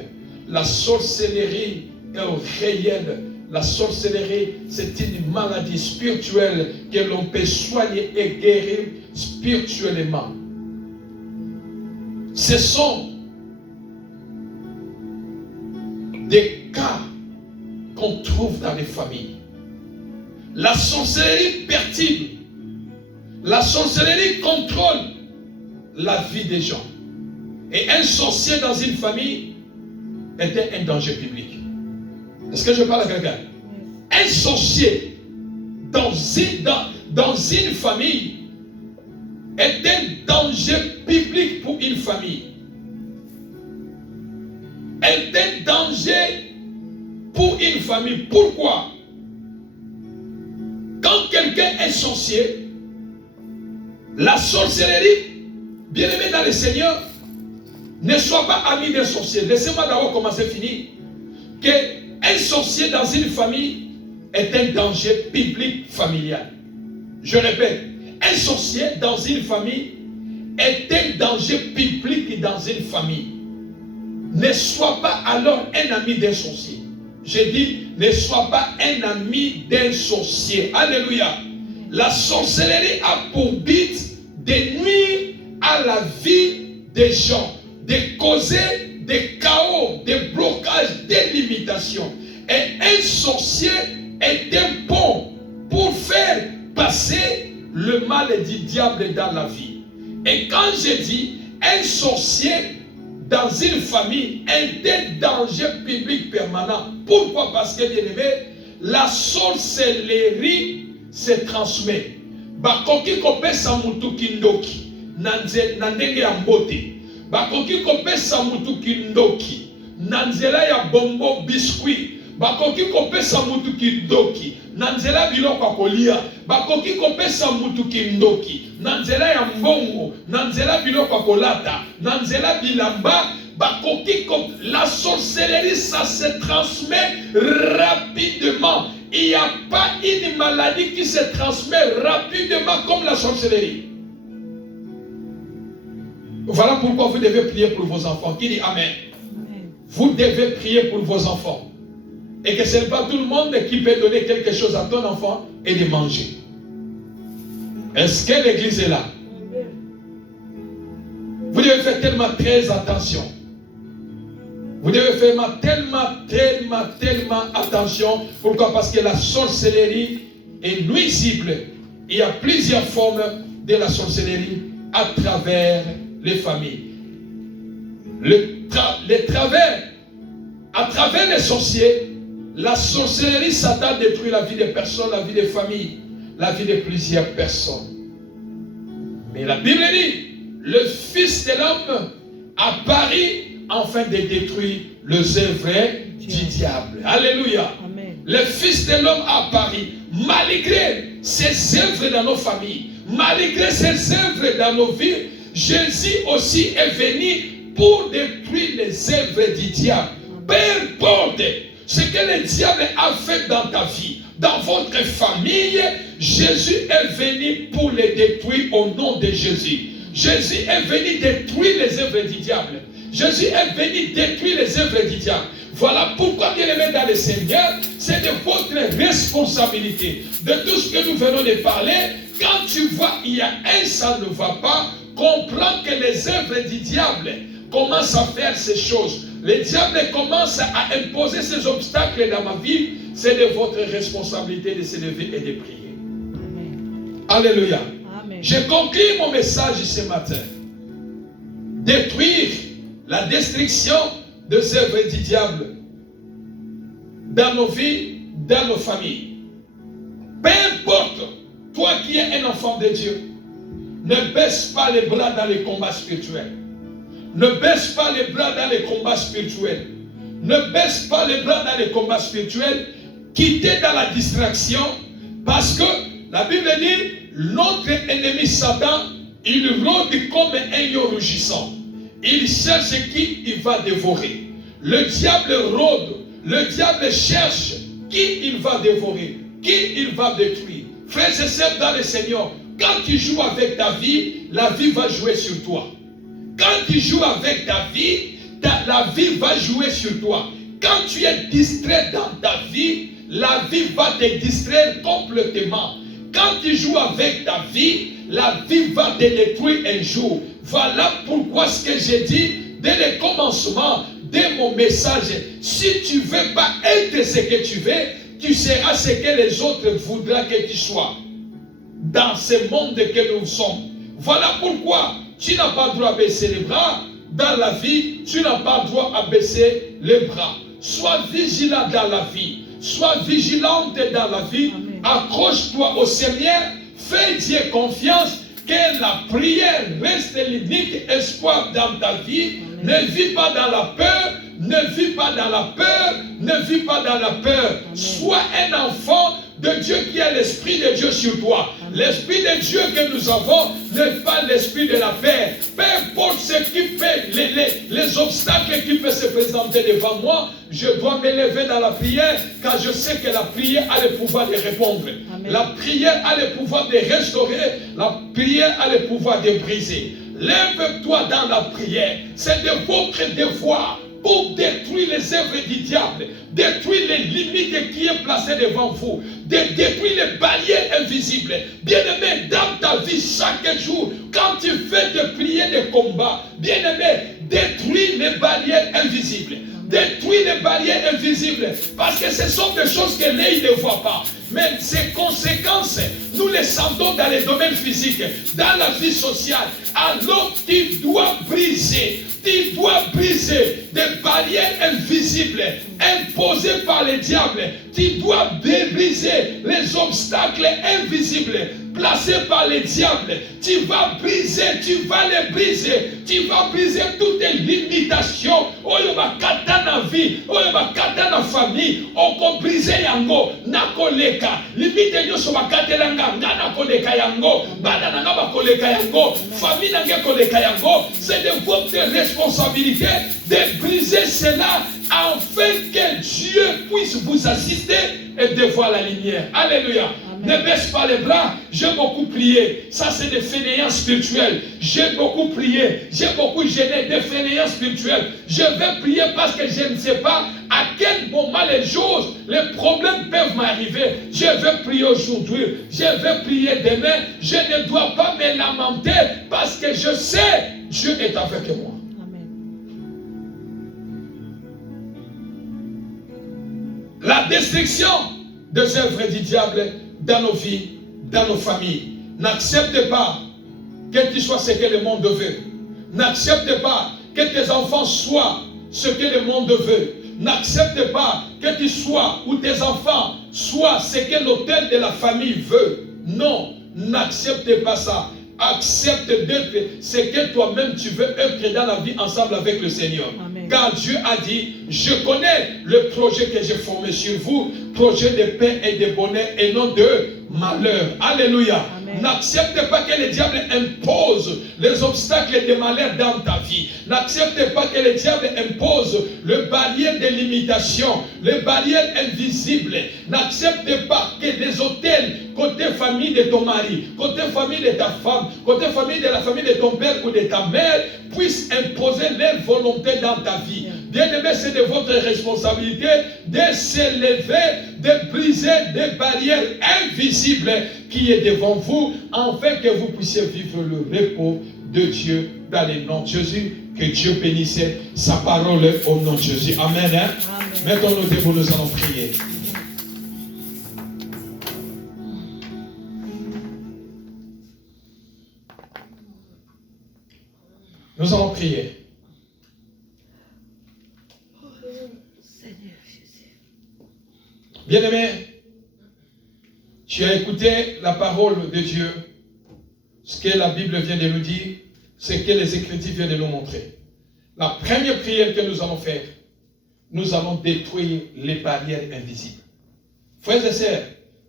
La sorcellerie est réelle. La sorcellerie, c'est une maladie spirituelle que l'on peut soigner et guérir spirituellement. Ce sont des cas qu'on trouve dans les familles. La sorcellerie perturbe. La sorcellerie contrôle la vie des gens. Et un sorcier dans une famille était un danger public. Est-ce que je parle à quelqu'un? Un sorcier dans une famille est un danger public pour une famille. Est un danger pour une famille. Pourquoi? Quand quelqu'un est sorcier, la sorcellerie Bien-aimé dans le Seigneur, ne sois pas ami d'un sorcier. Laissez-moi d'abord commencer, finir. Qu'un sorcier dans une famille est un danger public familial. Je répète, un sorcier dans une famille est un danger public dans une famille. Ne sois pas alors un ami d'un sorcier. J'ai dit, ne sois pas un ami d'un sorcier. Alléluia. La sorcellerie a pour but de nuire à la vie des gens, de causer des chaos, des blocages, des limitations. Et un sorcier est un pont pour faire passer le mal du diable dans la vie. Et quand je dis un sorcier dans une famille est un danger public permanent. Pourquoi? Parce que, bien aimé, la sorcellerie se transmet. Bakoki kopesa mutu kindoki na ndenge ya mbote. Bakoki kopesa mutu kindoki na nzela ya bombo biscuit. Bakoki kopesa mutu kindoki na nzela biloko ya kolia. Bakoki kopesa mutu kindoki na nzela ya mbongo, na nzela biloko ya kolata, na nzela bilamba. Bakoki, la sorcellerie, ça se transmet rapidement. Il n'y a pas une maladie qui se transmet rapidement comme la sorcellerie. Voilà pourquoi vous devez prier pour vos enfants. Qui dit Amen? Amen. Vous devez prier pour vos enfants. Et que ce n'est pas tout le monde qui peut donner quelque chose à ton enfant et de manger. Est-ce que l'église est là? Vous devez faire tellement très attention. Vous devez faire tellement attention. Pourquoi? Parce que la sorcellerie est nuisible. Il y a plusieurs formes de la sorcellerie à travers les familles. À travers les sorciers, la sorcellerie, Satan détruit la vie des personnes, la vie des familles, la vie de plusieurs personnes. Mais la Bible dit, le Fils de l'homme apparut afin de détruire les œuvres du diable. Alléluia. Amen. Le Fils de l'homme apparut malgré ses œuvres dans nos familles, malgré ses œuvres dans nos vies. Jésus aussi est venu pour détruire les œuvres du diable. Peu importe ce que le diable a fait dans ta vie, dans votre famille, Jésus est venu pour les détruire au nom de Jésus. Jésus est venu détruire les œuvres du diable. Jésus est venu détruire les œuvres du diable. Voilà pourquoi, bien aimé dans le Seigneur, c'est de votre responsabilité. De tout ce que nous venons de parler, quand tu vois il y a ça ne va pas, comprends que les œuvres du diable commencent à faire ces choses. Le diable commence à imposer ces obstacles dans ma vie. C'est de votre responsabilité de se lever et de prier. Amen. Alléluia. Amen. Je conclue mon message ce matin. Détruire la destruction des œuvres du diable dans nos vies, dans nos familles. Peu importe, toi qui es un enfant de Dieu, ne baisse pas les bras dans les combats spirituels. Ne baisse pas les bras dans les combats spirituels. Ne baisse pas les bras dans les combats spirituels. Quittez dans la distraction, parce que la Bible dit, notre ennemi Satan, il rôde comme un lion rugissant. Il cherche qui il va dévorer. Le diable rôde. Le diable cherche qui il va dévorer, qui il va détruire. Frères et sœurs dans le Seigneur, quand tu joues avec ta vie, la vie va jouer sur toi. Quand tu joues avec ta vie, la vie va jouer sur toi. Quand tu es distrait dans ta vie, la vie va te distraire complètement. Quand tu joues avec ta vie, la vie va te détruire un jour. Voilà pourquoi ce que j'ai dit dès le commencement de mon message. Si tu ne veux pas être ce que tu veux, tu seras ce que les autres voudraient que tu sois. Dans ce monde que nous sommes. Voilà pourquoi tu n'as pas le droit à baisser les bras. Dans la vie, tu n'as pas le droit à baisser les bras. Sois vigilant dans la vie. Sois vigilante dans la vie. Accroche-toi au Seigneur. Fais Dieu confiance. Que la prière reste l'unique espoir dans ta vie. Amen. Ne vis pas dans la peur. Ne vis pas dans la peur. Ne vis pas dans la peur. Amen. Sois un enfant de Dieu qui est l'Esprit de Dieu sur toi. L'Esprit de Dieu que nous avons n'est pas l'Esprit de la paix. Peu importe ce qui fait, les obstacles qui peuvent se présenter devant moi, je dois m'élever dans la prière, car je sais que la prière a le pouvoir de répondre. Amen. La prière a le pouvoir de restaurer, la prière a le pouvoir de briser. Lève-toi dans la prière, c'est de votre devoir pour détruire les œuvres du diable, détruire les limites qui est placées devant vous, de détruire les barrières invisibles. Bien-aimé, dans ta vie, chaque jour, quand tu fais des prières de combat, bien-aimé, détruis les barrières invisibles. Détruis les barrières invisibles, parce que ce sont des choses que l'œil ne voit pas. Mais ces conséquences, nous les sentons dans les domaines physiques, dans la vie sociale. Alors tu dois briser. Tu dois briser des barrières invisibles imposées par le diable. Tu dois briser les obstacles invisibles placés par le diable. Tu vas briser, tu vas les briser. Tu vas briser toutes les limitations. Oyo bakata na vie, oyo bakata na famille. Oko briser yango, nakoleka. Limite nyoso bakatelanga, ngana koleka yango. Bana nanga bakoleka yango. Famille nanga koleka yango. C'est de votre responsabilité de briser cela afin que Dieu puisse vous assister et de voir la lumière. Alléluia. Amen. Ne baisse pas les bras. J'ai beaucoup prié. Ça, c'est des fainéants spirituels. J'ai beaucoup prié. J'ai beaucoup gêné des fainéants spirituels. Je vais prier parce que je ne sais pas à quel moment les problèmes peuvent m'arriver. Je vais prier aujourd'hui. Je vais prier demain. Je ne dois pas me lamenter parce que je sais Dieu est avec moi. La destruction des œuvres du diable dans nos vies, dans nos familles. N'accepte pas que tu sois ce que le monde veut. N'accepte pas que tes enfants soient ce que le monde veut. N'accepte pas que tu sois ou tes enfants soient ce que l'autel de la famille veut. Non, n'accepte pas ça. Accepte d'être ce que toi-même tu veux être dans la vie ensemble avec le Seigneur. Amen. Car Dieu a dit, je connais le projet que j'ai formé sur vous, projet de paix et de bonheur et non de malheur. Alléluia. N'accepte pas que le diable impose les obstacles de malheur dans ta vie. N'accepte pas que le diable impose les barrières de limitation, les barrières invisibles. N'accepte pas que les hôtels, côté famille de ton mari, côté famille de ta femme, côté famille de la famille de ton père ou de ta mère, puissent imposer leur volonté dans ta vie. Bien-aimé, c'est de votre responsabilité de s'élever, de briser des barrières invisibles qui est devant vous, afin que vous puissiez vivre le repos de Dieu dans le nom de Jésus. Que Dieu bénisse sa parole au nom de Jésus. Amen. Amen. Mettons-nous debout, nous allons prier. Nous allons prier. Bien-aimé, tu as écouté la parole de Dieu. Ce que la Bible vient de nous dire, c'est que les Écritures viennent de nous montrer. La première prière que nous allons faire, nous allons détruire les barrières invisibles. Frères et sœurs,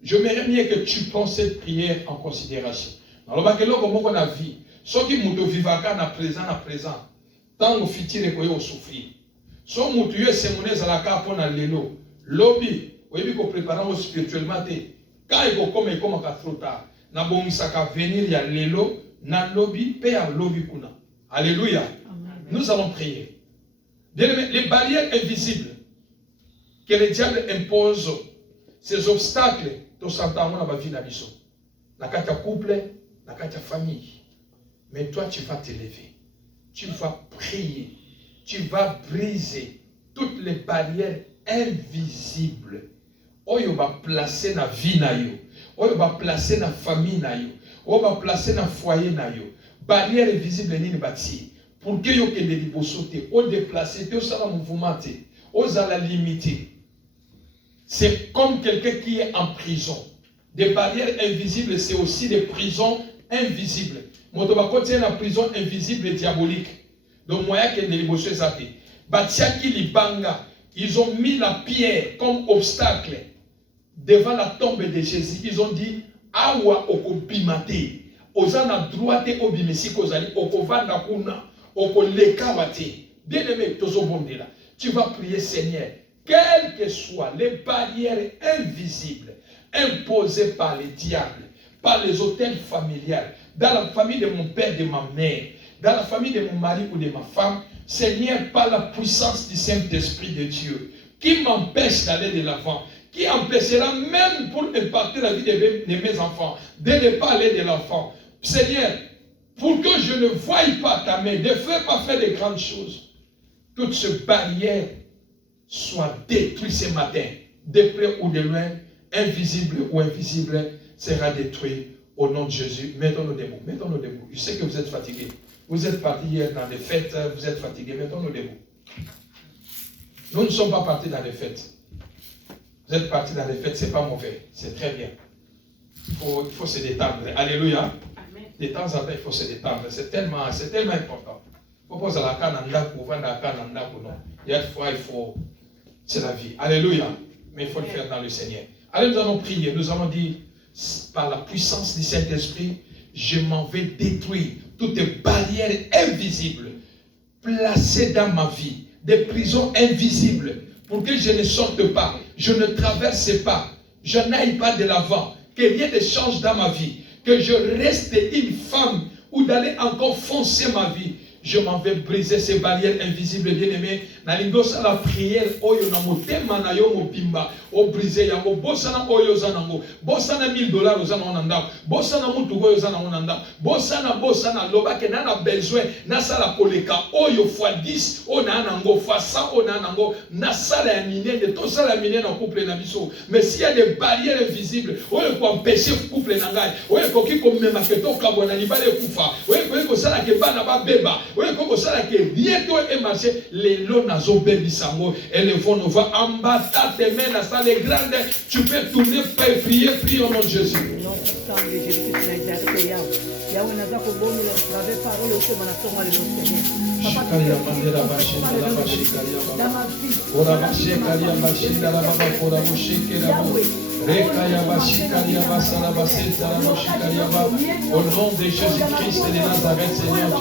j'aimerais bien que tu prends cette prière en considération. Alors, que l'on a la vie, ceux qui nous vivent à présent, tant au futur et au souffrir. Ceux qui nous vivent à la carte pour l'élo, lobby, oui, qu'on prépare spirituellement. Quand il y a comme trop tard, na bon isaka venir ya lelo na lobby pe ya lobby kuna. Alléluia. Nous allons prier. Les barrières invisibles que le diable impose, ces obstacles, to s'entendre dans la vie na biso. Na kata couple, na kata famille. Mais toi tu vas t'élever. Tu vas prier. Tu vas briser toutes les barrières invisibles. Oyo va placer na vie na yo. Oyo va placer na famille na yo. Oyo va placer na foyer na yo. Barrière invisible ni bâti. Pour que yo kende liboso te, o déplacer te, o sala mouvement te, o sala limiter. C'est comme quelqu'un qui est en prison. Des barrières invisibles, c'est aussi des prisons invisibles. Moto ba kote na prison invisible et diabolique. Donc moya kende liboso ezate. Batiaki libanga. Ils ont mis la pierre comme obstacle devant la tombe de Jésus, ils ont dit, Awa oko bimate, ozana droite obimesi kozali, oko vanda kuna, oko lekawate. Bien-aimé, tozobondela, tu vas prier, Seigneur, quelles que soient les barrières invisibles imposées par les diables, par les hôtels familiales, dans la famille de mon père, de ma mère, dans la famille de mon mari ou de ma femme, Seigneur, par la puissance du Saint-Esprit de Dieu, qui m'empêche d'aller de l'avant, qui empêchera même pour impartir la vie de mes enfants, de ne pas aller de l'enfant. Seigneur, pour que je ne voie pas ta main, ne fais pas faire de grandes choses. Toutes ces barrières soient détruites ce matin, de près ou de loin, invisible ou invisible, sera détruit au nom de Jésus. Mettons-nous debout, mettons-nous debout. Je sais que vous êtes fatigués. Vous êtes partis hier dans des fêtes, vous êtes fatigués, mettons-nous debout. Nous ne sommes pas partis dans les fêtes. Vous êtes partis dans les fêtes, ce n'est pas mauvais, c'est très bien. Il faut se détendre. Alléluia. Amen. De temps en temps, il faut se détendre. C'est tellement important. Il faut poser la canne en là pour vendre la canne en là pour non. Il y a des fois, c'est la vie. Alléluia. Mais il faut le faire dans le Seigneur. Allez, nous allons prier. Nous allons dire, par la puissance du Saint-Esprit, je m'en vais détruire toutes les barrières invisibles placées dans ma vie, des prisons invisibles, pour que je ne sorte pas, je ne traverse pas, je n'aille pas de l'avant, que rien ne change dans ma vie, que je reste une femme ou d'aller encore foncer ma vie. Je m'en vais briser ces barrières invisibles, bien-aimés. Nalingosa la prière, oyo na motema na yo mobimba, o briser yango, bosana oyo zanango, bosana $1000 ozana onanda, bosana mutu oyo zana onanda, bosana loba ke nana besoin, nasala koleka oyo x10, o na nango x100, o na nango, nasala ya minene, to sala minene na couple na biso. Mais s'il y a des barrières invisibles, oyo ko empêcher couple na ngai, oyo ko ki ko mema ke to kabona libale kufa, oyo ko sala ke bana ba beba. Oui, comme ça, rien doit marcher, les lots nazo baby sango, et les vont nous voir en battant tes mains, la salle est grande, tu peux tourner, prier au nom de Jésus. Au nom de Jésus-Christ de Nazareth, Seigneur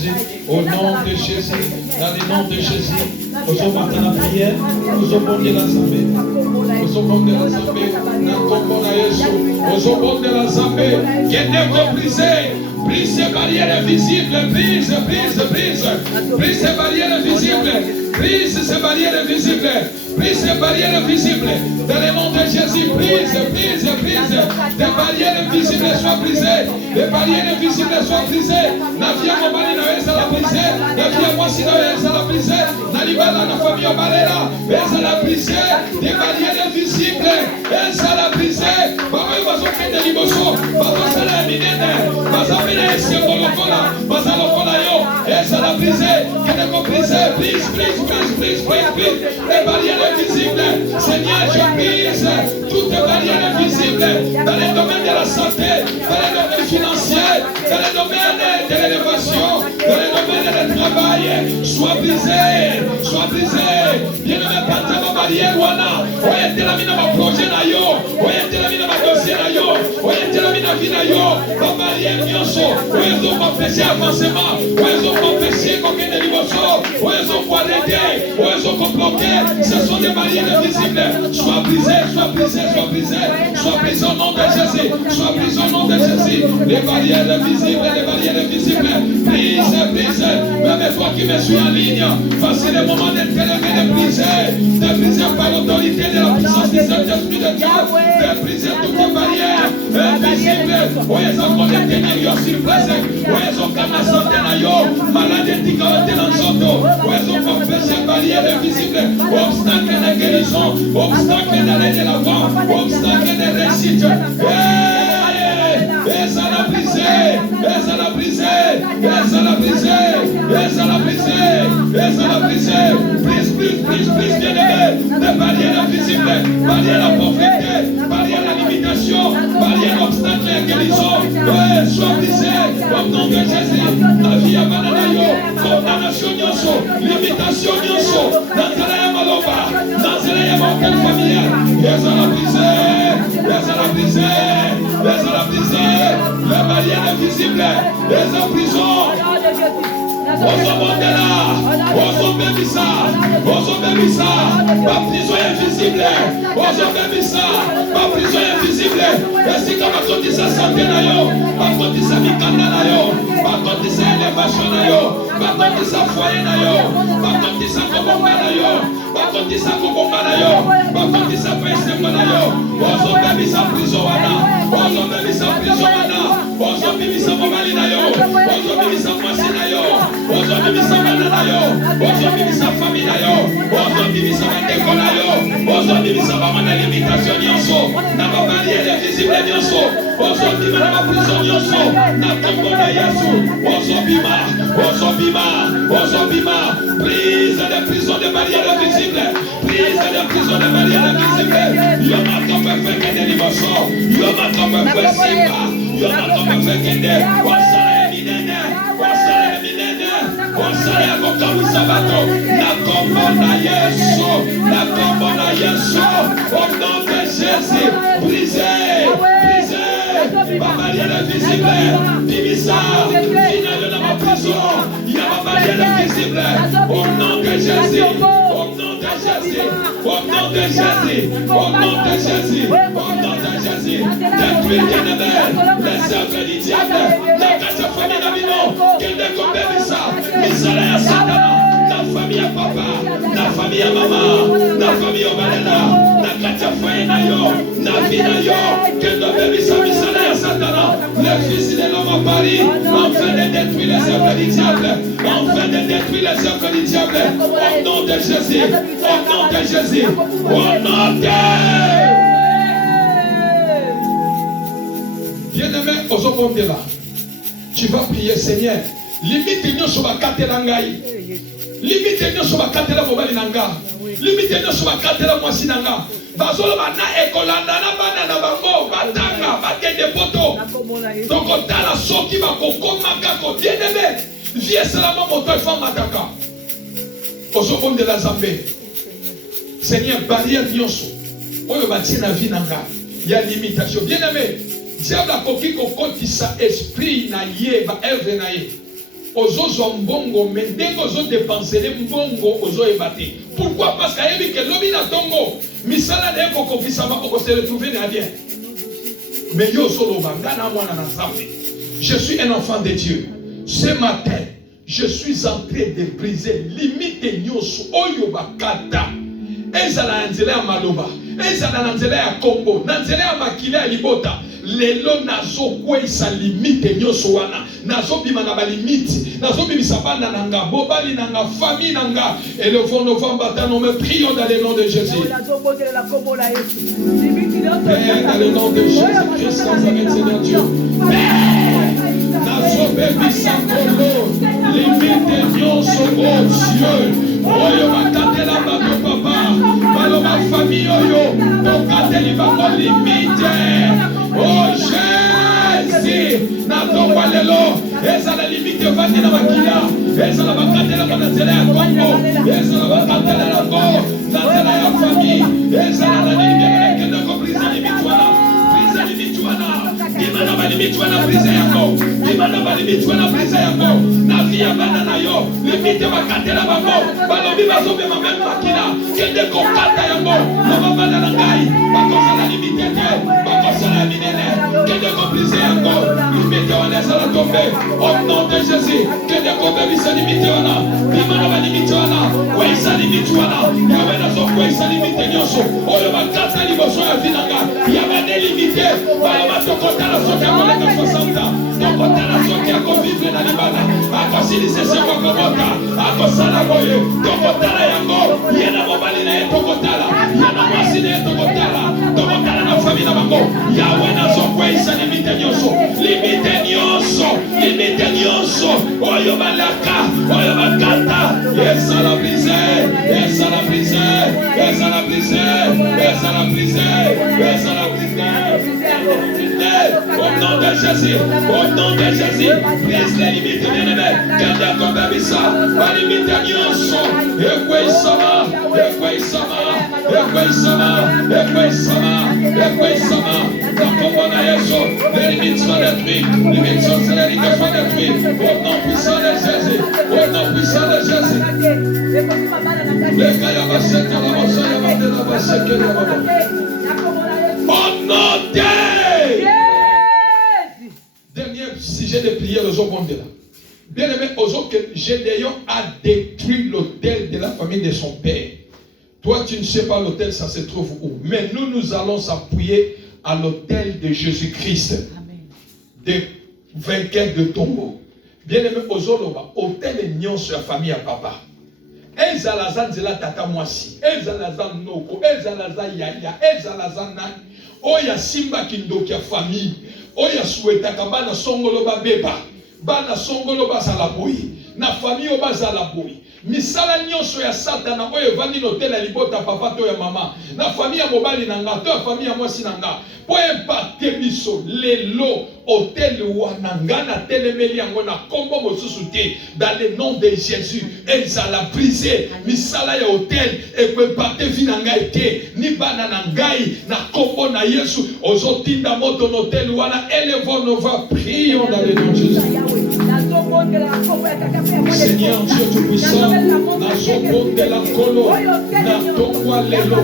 Dieu, au nom de Jésus, dans le nom de Jésus, nous sommes dans la prière, nous sommes de la Zambé, nous sommes de la Zambé, nous sommes de la Zambé, qui est brisé. Brise ces barrières invisibles, brise ces barrières invisibles, brise ces barrières invisibles, brise ces barrières invisibles, dans le nom de Jésus, brise, des barrières invisibles soient brisées, les barrières invisibles soient brisées, la vie à Mobali n'a la brisée, la vie à Mwasi n'a la brisée, Nalibala na famille Obalela, elle a brisé, des barrières invisibles, elle a brisé, Baba Bazoke de Liboso, Baba Sala Minene, Baba les barrières invisibles. Seigneur, je brise toutes les barrières invisibles dans les domaines de la santé, dans les domaines financiers, dans les domaines de l'élévation, dans les domaines de travail. Sois brisé. Bien-aimé, partez ma barrière, wana. Oyete la mina ma projet na yo, oyete la mina ma dossier na yo, oyete la mina vie na yo. Ma barrière nyonso, oyezo m'empêcher avancement, oyezo m'empêcher qu'on gagne des liboso, oyezo m'arrêter, oyezo m'bloquer. Ce sont des barrières invisibles. Sois brisé au nom de Jésus, sois brisé au nom de Jésus. Les barrières invisibles, brise. Même toi qui me suis en ligne, voici le moment d'être élevé, de briser par l'autorité de la puissance du Saint-Esprit de Dieu, de briser toutes les barrières invisibles. Oyezo connecter na yo sur place, oyezo kana santé na yo, maladie tika na nzoto, oyezo empêcher barrières invisibles, obstacle de guérison, obstacle d'aller de l'avant, obstacle de réussite. Brise, bien-aimé, des barrières invisibles, barrières à pauvreté, barrières à limitation, barrières obstacles à guérison. Sois brisé au nom de Jésus. vie ya bana na yo, condamnation nyonso, limitation nyonso, na nzela ya maloba, na nzela ya maotel familial, ezala brisé, ezala brisé, ezala brisé, les barrières invisibles, les emprisons. Ozobondela, ozobebisa, ozobebisa, ma prison invisible, ozobebisa, ma prison invisible. Esika bakotisa santé na yo, bakotisa mikanda na yo, bakotisa elevation na yo, bakotisa foyer na yo, bakotisa kobonga na yo, bakotisa kobonga na yo, bakotisa pesembo na yo. Ozobebisa prison wana, ozobebisa prison wana, ozobebisa mobali na yo, ozobebisa mwasi na yo. Ozobebisa bana na yo, ozobebisa famille na yo, ozobebisa bandeko na yo, ozobebisa bamana limitation nyonso, na babariere visible nyonso, ozobima na baprison nyonso, na kombo na Yesu, ozobima, ozobima, ozobima, prise des prisons des barrières visibles, prise des prisons des barrières visibles, yoma tope feke de liboso, yoma tope feke simba, yoma tope feke de, wasara eminene, wasara eminene, wasara ya kokamwisa bato, na kombo na Yesu, na kombo na Yesu, au nom de Jésus, brisez, brisez, ma barrière visible, bimisa, finale de ma prison, il y a ma barrière visible, au nom de Jésus, au nom de Jésus, au nom de Jésus, au nom de Jésus, au nom de Jésus, détruire les œuvres du diable, la casse famille d'Amino, qu'elle découvre ça, misala ya Satana, la famille à papa, la famille à maman, la famille au balela, la casse famille na yo, la vie na yo, qu'elle découvre ça, misala ya Satana, le fils de l'homme à Paris, afin de détruire les œuvres du diable, afin de détruire les œuvres du diable, au nom de Jésus, au nom de Jésus, au nom de bien-aimé, aujourd'hui là, tu vas prier, Seigneur. Limite nyonso bakatela ngai. Limite nyonso bakatela mobali nanga. Limite nyonso bakatela mwasi nanga. Bazoloba na ekolanda na bana na bango batanga bakende poto. Tokotala soki bakokomaka ko bien-aimé. Vie salama moto efama kaka. Aujourd'hui la Zambé. Seigneur, barrière nyonso. Oyo batie na vie nanga. Il y a limitation. Bien-aimé. Diable a koki kokotisa esprit na ye ba œuvre na ye. Ozo mbongo mais dès qu'ozo dépenser mbongo ozo ebate. Pourquoi? Parce qu'il y a que lobi na tongo misala de ko kofisa ma ko se retrouver na bien. Mais yo solo bangana mwana na Nzambe. Je suis un enfant de Dieu. Ce matin, je suis en train de briser limite nyonso oyo bakata. Ezala nzela ya maloba, ezala nzela ya kombo, nzela ya makile ya libota. Lelo nazo kwesa limite nyonso wana. Nazo bima na ba limite, nazo bimisa bana nanga, bobali nanga, famille nanga. Élevons nos voix en nous me prions dans le nom de Jésus. Père, dans le nom de Jésus-Christ, Seigneur Dieu. Père, nazo bimisa kolo, limite nyonso oh Dieu. Oyo bakatela bato papa, balo ma famille oyo, tokateli bango limite. Oh Jésus, na tomba lelo, eza la limite vandi na makila, eza la bakatela na nzela ya Kongo, eza la bakatela na Kongo, na nzela ya famille, eza la limite na kende ko brise limite wana, imana ba limite wana brise yako, imana ba limite wana brise yako, na via bana na yo, limite bakatela bango, balobi bazobe mamel makila, kende ko kata yango, na babana na ngai, bakosa la limite te, bakosa la minene, kende ko brise yango, limite wana sala tombe, au nom de Jésus, kende ko bebisa limite wana, imana ba limite wana, kwa isa limite wana, yawe na zo kwa isa limite nyonso, oyo bakata liboso ya vinanga, yawe ne limite, bala matokota la soki ya koleka 60 ans, tokota la soki ya kovivre na libana, akosilise se kwa kobota, akosala boye, tokotala yango, yena mobali na ye tokotala, yena mwasi na ye tokotala, tokotala na famille na bango, yawe na zo kwa isa limite nyonso, limite nyonso, limite nyonso, oyo balaka, oyo bakata, esala brise, esala brise, esala brise, esala brise, esala brise, Au nom de Jésus, au nom de Jésus, brise les limites, bien-aimés. Quand il y a comme ça, pas limite à Nyonso, et quoi il s'en va, et quoi il s'en va, et quoi il s'en va, et quoi il s'en va, et quoi il s'en va. Dans ton bon aïeso, les limites sont détruites, les limites sont détruites, au nom puissant de Jésus, au nom puissant de Jésus. Les gars, il va se faire la motion, il va se faire la motion. Au nom de dernier sujet de prière aux hommes de là. Bien aimé, aux autres, Gédéon a détruit l'autel de la famille de son père. Toi, tu ne sais pas l'autel, ça se trouve où. Mais nous allons s'appuyer à l'autel de Jésus-Christ, de vainqueur de tombeau. Bien aimé, aux autres, autel de Nyon sur la famille à papa. Ezalazan zela tata mwasi, ezalazan noko, ezalazan yaya, ezalazan nani. Oya simba kindoki ya famille. Oya souetaka bana songolo ba beba. Bana songolo ba zalaboyi. Na famille oba zalaboyi. Misala nyonso ya satana oyo vandi notel ya libota papa to ya mama. Na famille ya mobali na nga, to ya famille ya mwasi na nga. Po empate biso lelo hotel wananga na telemeli yango na kombo mosusu te. Dans le nom de Jésus, ezala brisé. Misala ya hotel e ko empate vinanga ete ni bana na ngai na kombo na Yesu ozotinda moto hotel wana élevons nos voix, prions dans le nom de Jésus. Seigneur Dieu Tout-Puissant, na zoko de la kolo, na tongwa lelo,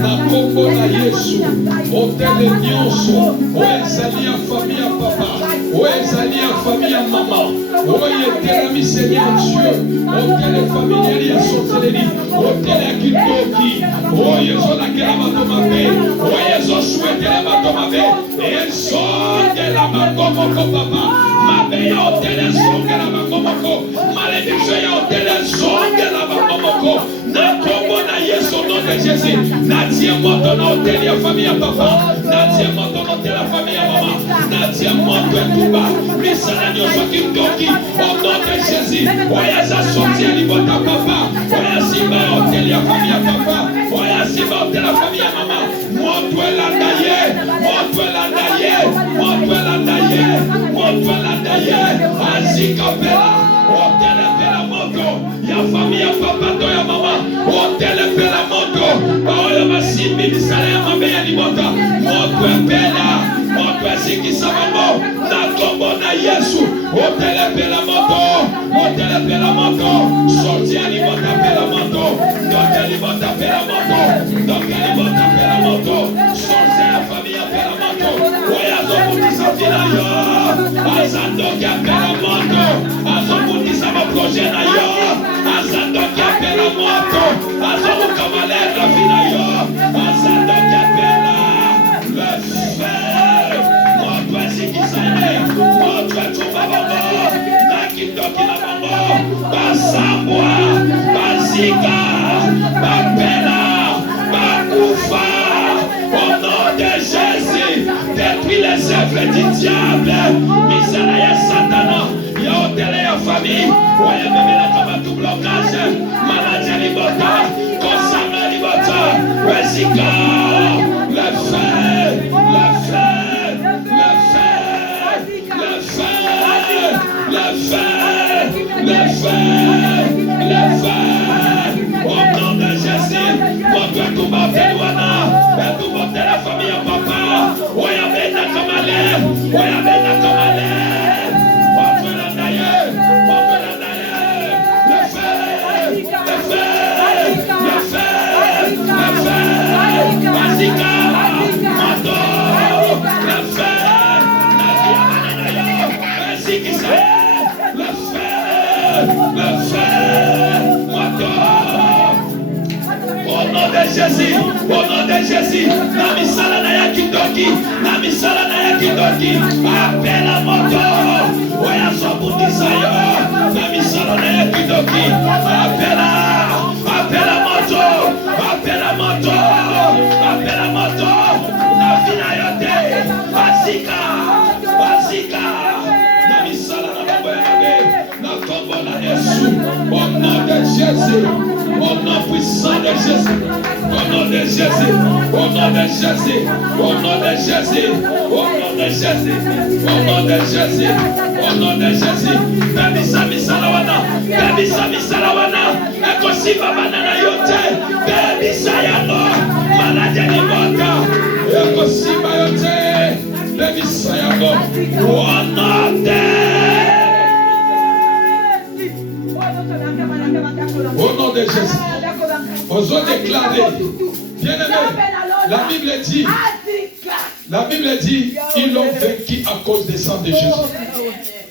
na kombo na Yesu, hotel nyonso, o ezali ya famille ya papa, o ezali ya famille ya mama, o yetelami Seigneur Dieu, hotel familiali ya soteleli, hotel ya kitoki, o yezolakela bato mabe, o yezosuetela bato mabe, ezongela makomoko papa, mabe ya hotel ezongela makomoko, malédiction ya hotel ezongela makomoko, na kombo na Yesu au nom de Jésus, na tie moto na hotel ya famille ya papa, na tie moto na hotel ya famille ya mama, na tie moto ya tuba, misala nyonso kitoki, au nom de Jésus, oya za sorti ya libota papa, oya simba ya hotel ya famille ya papa, oya simba hotel ya famille ya mama, moto elanda ye, moto elanda ye, moto elanda ye, moto elanda ye, azika pela, hotel pela moto, ya famille ya papa to ya mama, hotel pela moto, oya masimbi misala ya mabe ya libota, moto pela, moto ezikisa mamo, na kombo na Yesu, hotel pela moto, hotel pela moto, sorti ya libota pela moto, hotel libota pela moto, hotel libota pela moto, sorti ya famille pela moto, oya zokutisa fila yo, azandoki pela moto, azokutisa projet na yo, azandoki pela moto, azokukamalera fila yo, azandoki pela le feu, moto ezikisane, moto etubabango, nakindoki na bango, basambwa, bazika, bapela, bakufa, au nom de Jésus, détruis les œuvres du diable, misala ya satana, ya hotel ya famille, oya bebela kama tout blocage, maladie ya libota, kosanga libota, wezika, le feu, le feu, le feu, le feu, le feu, le feu, le feu, au nom de Jésus, contre tout bordel wana, tout bordel la famille ya papa, oya bena kamale, oya bena kamale, contre la daye, le feu, le feu, le feu, le feu, Bazika, Mato, le feu, Nadia, Bazika, le feu, Mato. Au nom de Jésus, au nom de Jésus, na misala na ya kidoki, na misala na ya kidoki, appelle la moto, oya sobundisa yo, na misala na ya kidoki, appelle la moto, appelle la moto, appelle la moto, na vina yote, Bazika, Bazika, na misala na mambo ya nabe, na kombo na Yesu, au nom de Jésus. Au nom puissant de Jésus. Au nom de Jésus. Au nom de Jésus. Au nom de Jésus. Au nom de Jésus. Au nom de Jésus. Au nom de Jésus. Bebisa misalawana. Bebisa misalawana. Ekosiba banana yote. Bebisa yano. Malade ni moka. Ekosiba yote. Bebisa yano. Au nom de au nom de Jésus, osons déclarer, bien-aimé, la Bible dit, ils l'ont vaincu à cause des sang de Jésus.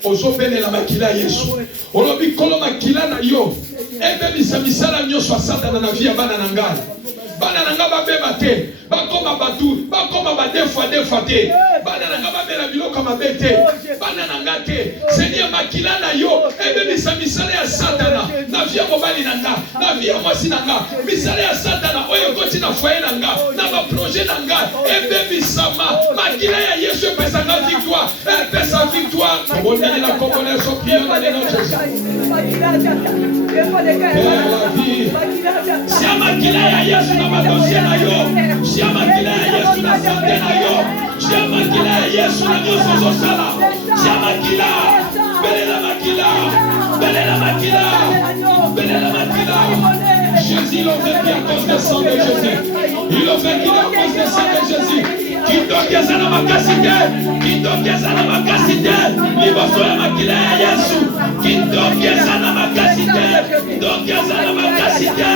Osons bénir la makila Yesu. Olobi kolo makila na yo. Ebe misamisala nyo swasata na vie ya bana nangai. Bana nanga babeba te, bakoma batu, bakoma badefa te. Bana nanga babela biloko mabe te, bana nanga te. Seigneur makila na yo, ebe misamisala ya satana, na vie mobali nanga, na vie mwasi nanga, misala ya satana, oyo koti na foyer nanga, na ba projet nanga, ebe misama, makila ya Yesu pesa nga victoire, pesa victoire. Bonne la congolaise au pied de Jésus. La vie. Si makila ya Yesu na madosie na yo, si makila ya Yesu na santé na yo, si makila ya Yesu na nyonso zosala, si makila, belela makila, belela makila, belela makila. Jésus il a vaincu à cause du sang de Jésus. Il a vaincu à cause du sang de Jésus. Qui tokeza na makasite, qui tokeza na makasite, liboso ya makila ya Yesu. Qui tokeza na makasite, tokeza na makasite,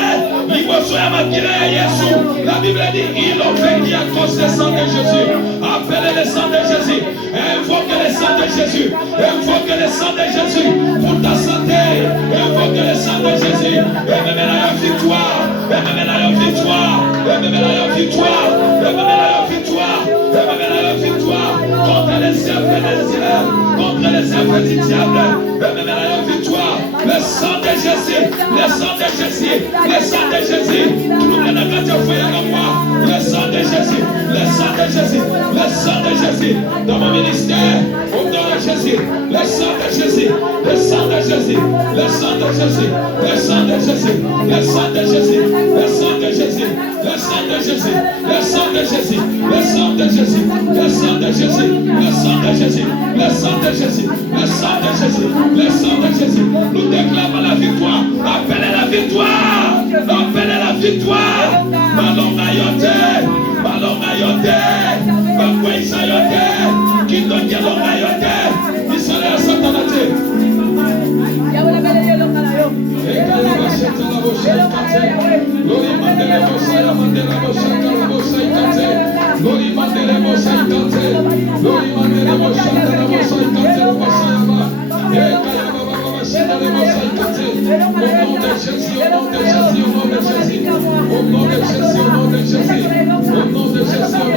liboso ya makila ya Yesu. La Bible dit il a vaincu à cause du sang de Jésus. Appelez le sang de Jésus, invoquez le sang de Jésus, invoquez le sang de Jésus pour ta santé, invoquez le sang de Jésus. Et même la victoire, et même la victoire, et même la victoire, et même la victoire, et même la victoire contre les œuvres des diables, contre les œuvres du diable, et même la victoire. Le sang de Jésus, le sang de Jésus, le sang de Jésus. Tout le monde a fait à moi. Le sang de Jésus, le sang de Jésus, le sang de Jésus. Dans mon ministère, au nom de Jésus, le sang de Jésus, le sang de Jésus, le sang de Jésus, le sang de Jésus, le sang de Jésus, le sang de Jésus, le sang de Jésus, le sang de Jésus, le sang de Jésus, le sang de Jésus, le sang de Jésus, le sang de Jésus, le sang de Jésus, le sang de Jésus. Nous déclarons la victoire. Appelez la victoire. Appelez la victoire. Ballon à yote, ballon à yote, bakwaisa yote, kitokia long à yote. Isale à satanate. Lori mandele bosaya mandela bosaka la bosai kate. Lori mandele bosai kate. Lori mandele bosaka la bosai kate la bosaya ba. Kaya baba baba shina le bosai kate. Au nom de Jésus, au nom de Jésus, au nom de Jésus, au nom de Jésus, au nom de Jésus.